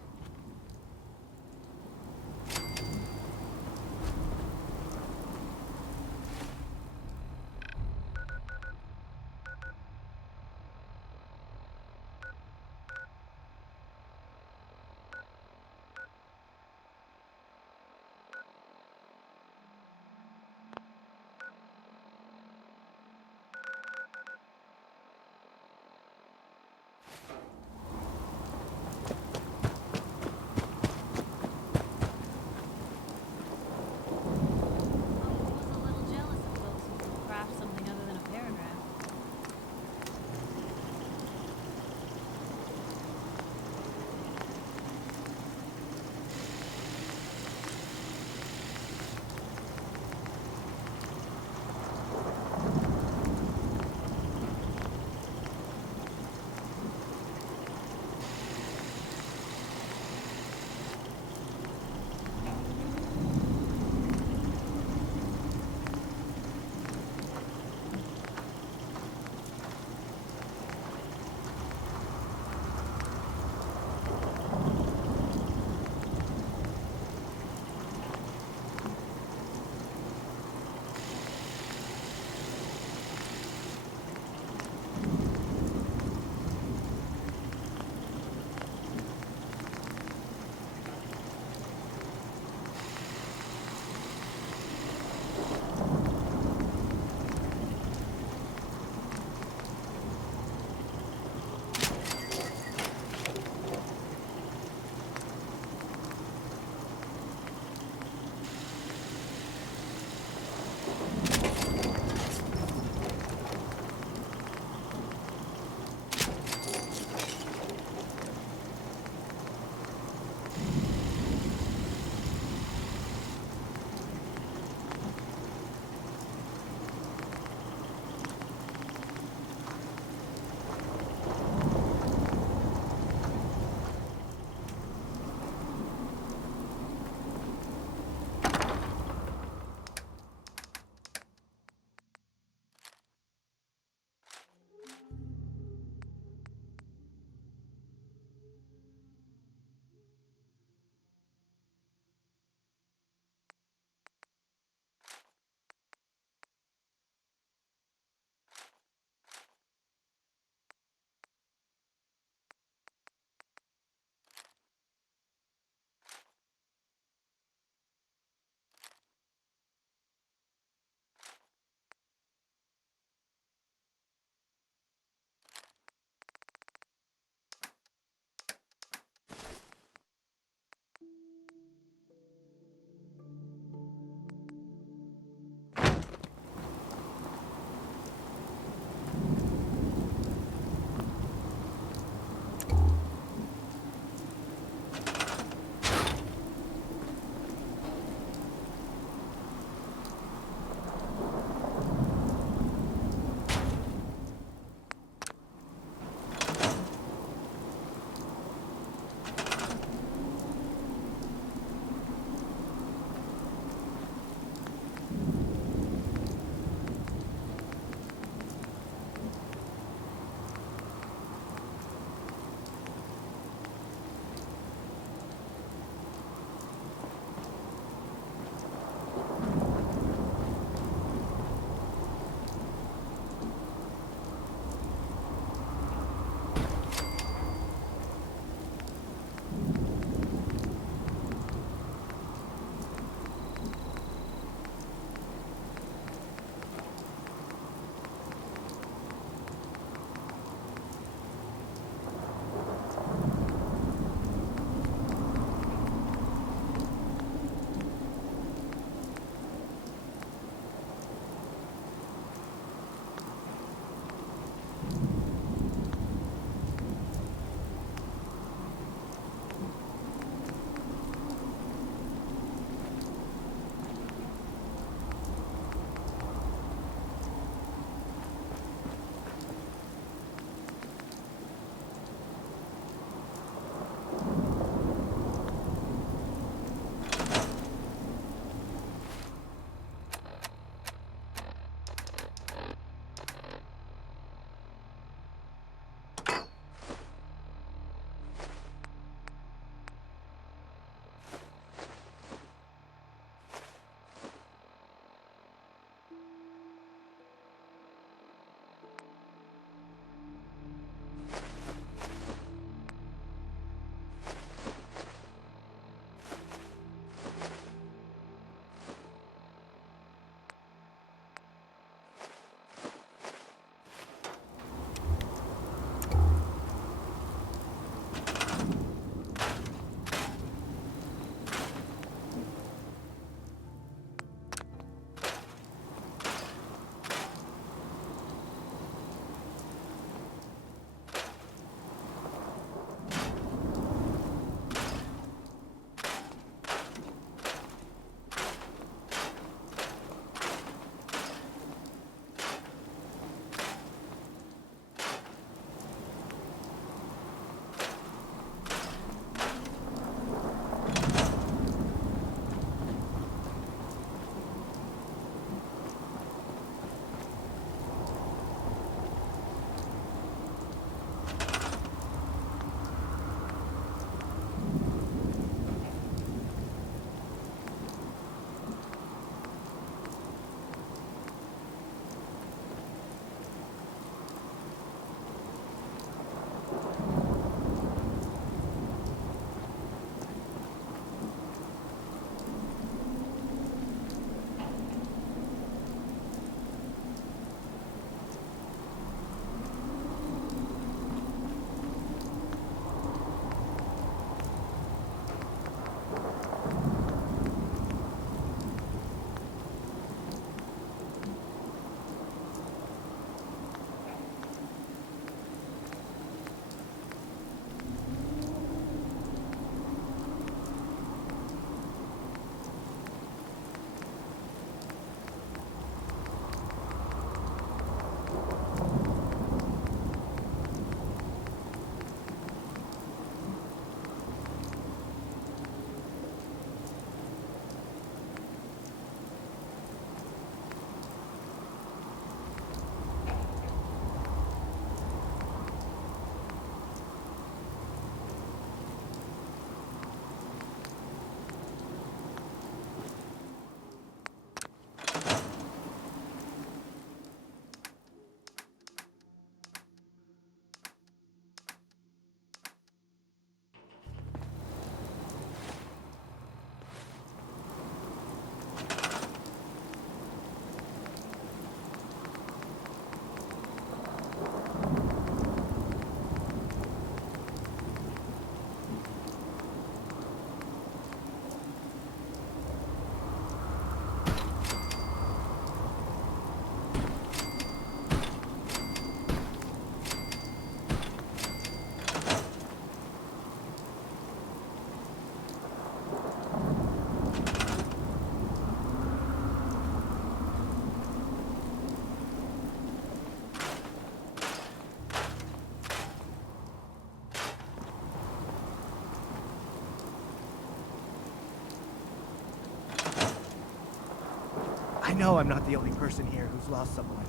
know I'm not the only person here who's lost someone.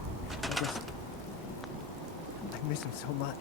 I miss him so much.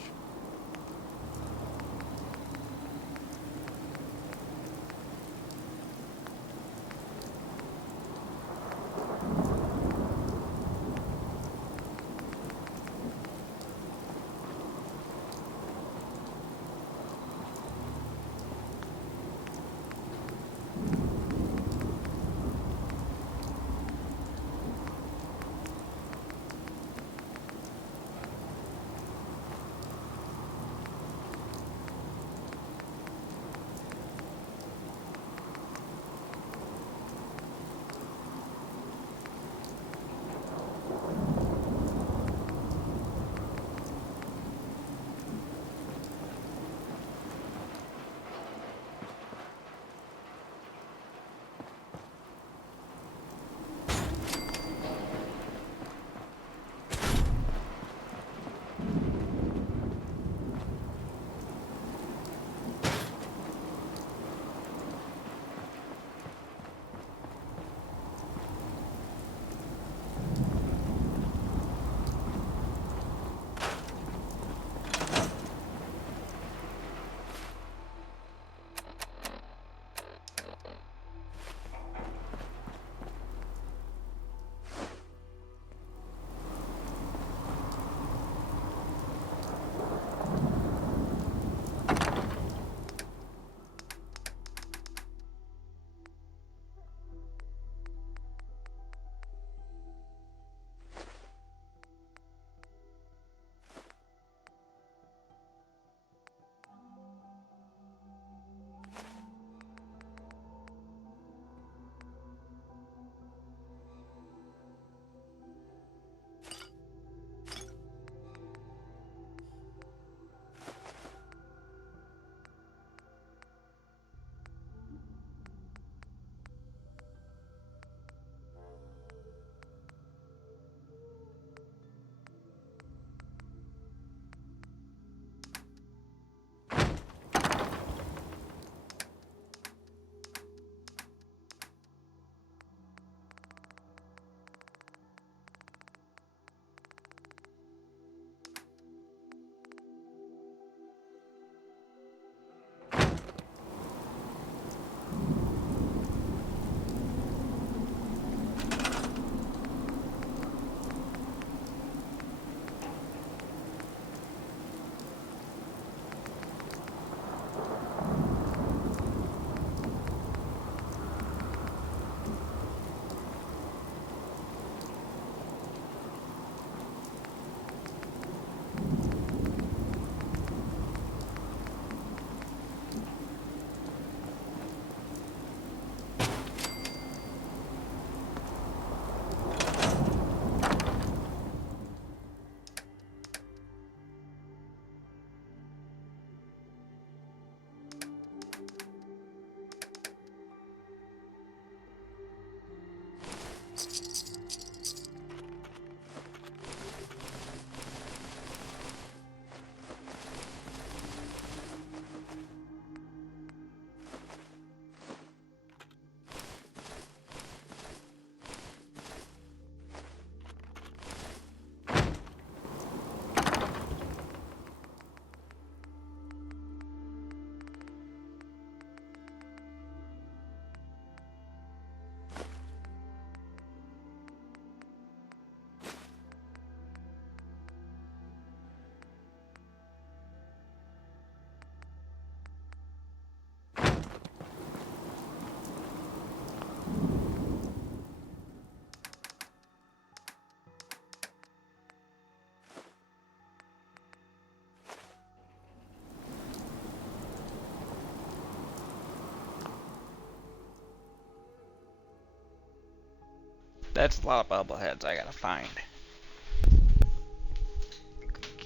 That's a lot of bubbleheads I gotta find.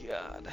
God.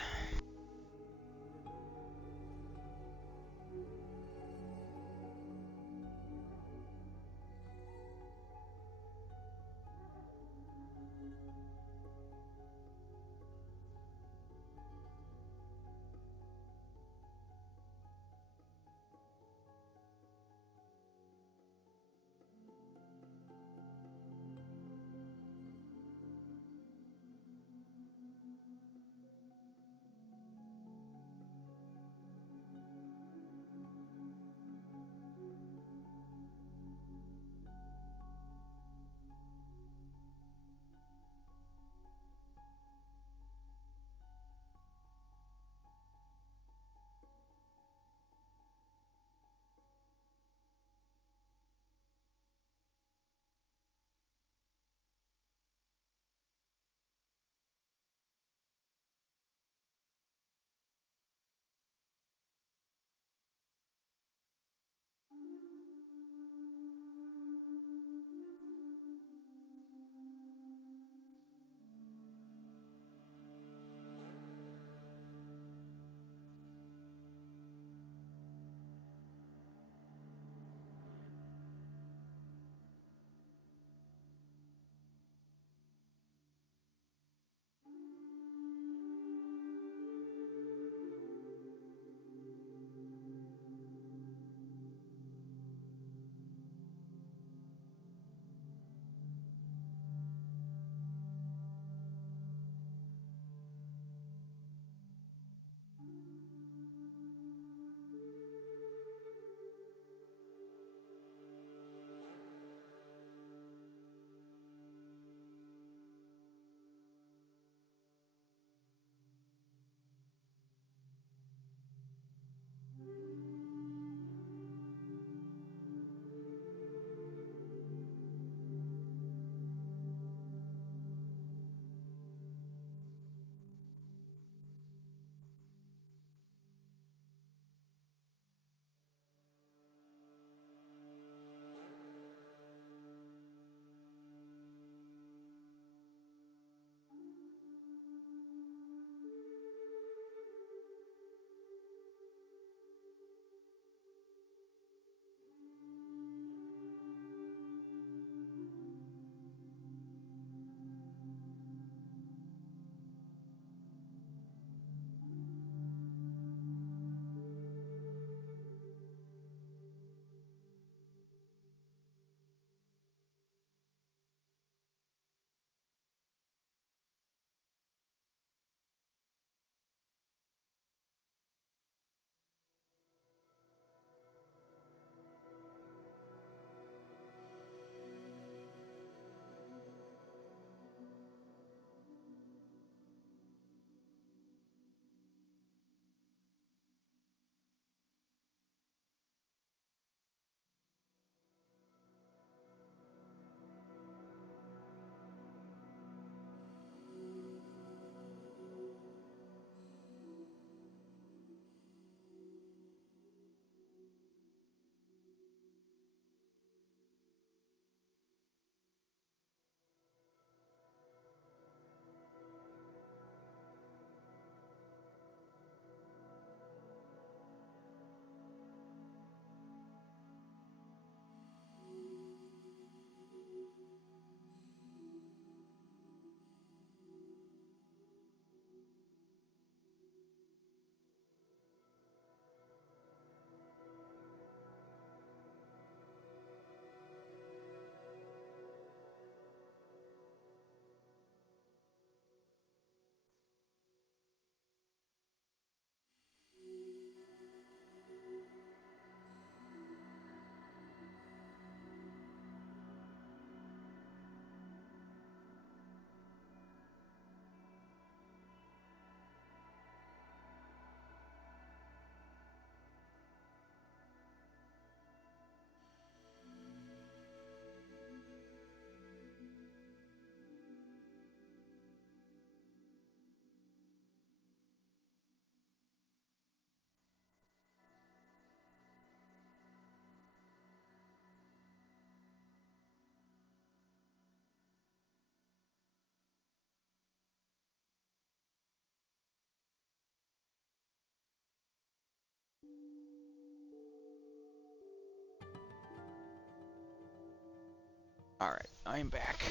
Alright, I'm back.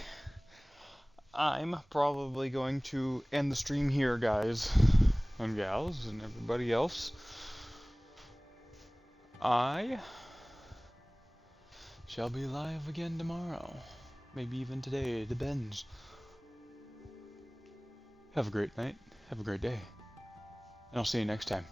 I'm probably going to end the stream here, guys and gals and everybody else. I shall be live again tomorrow. Maybe even today, it depends. Have a great night, have a great day, and I'll see you next time.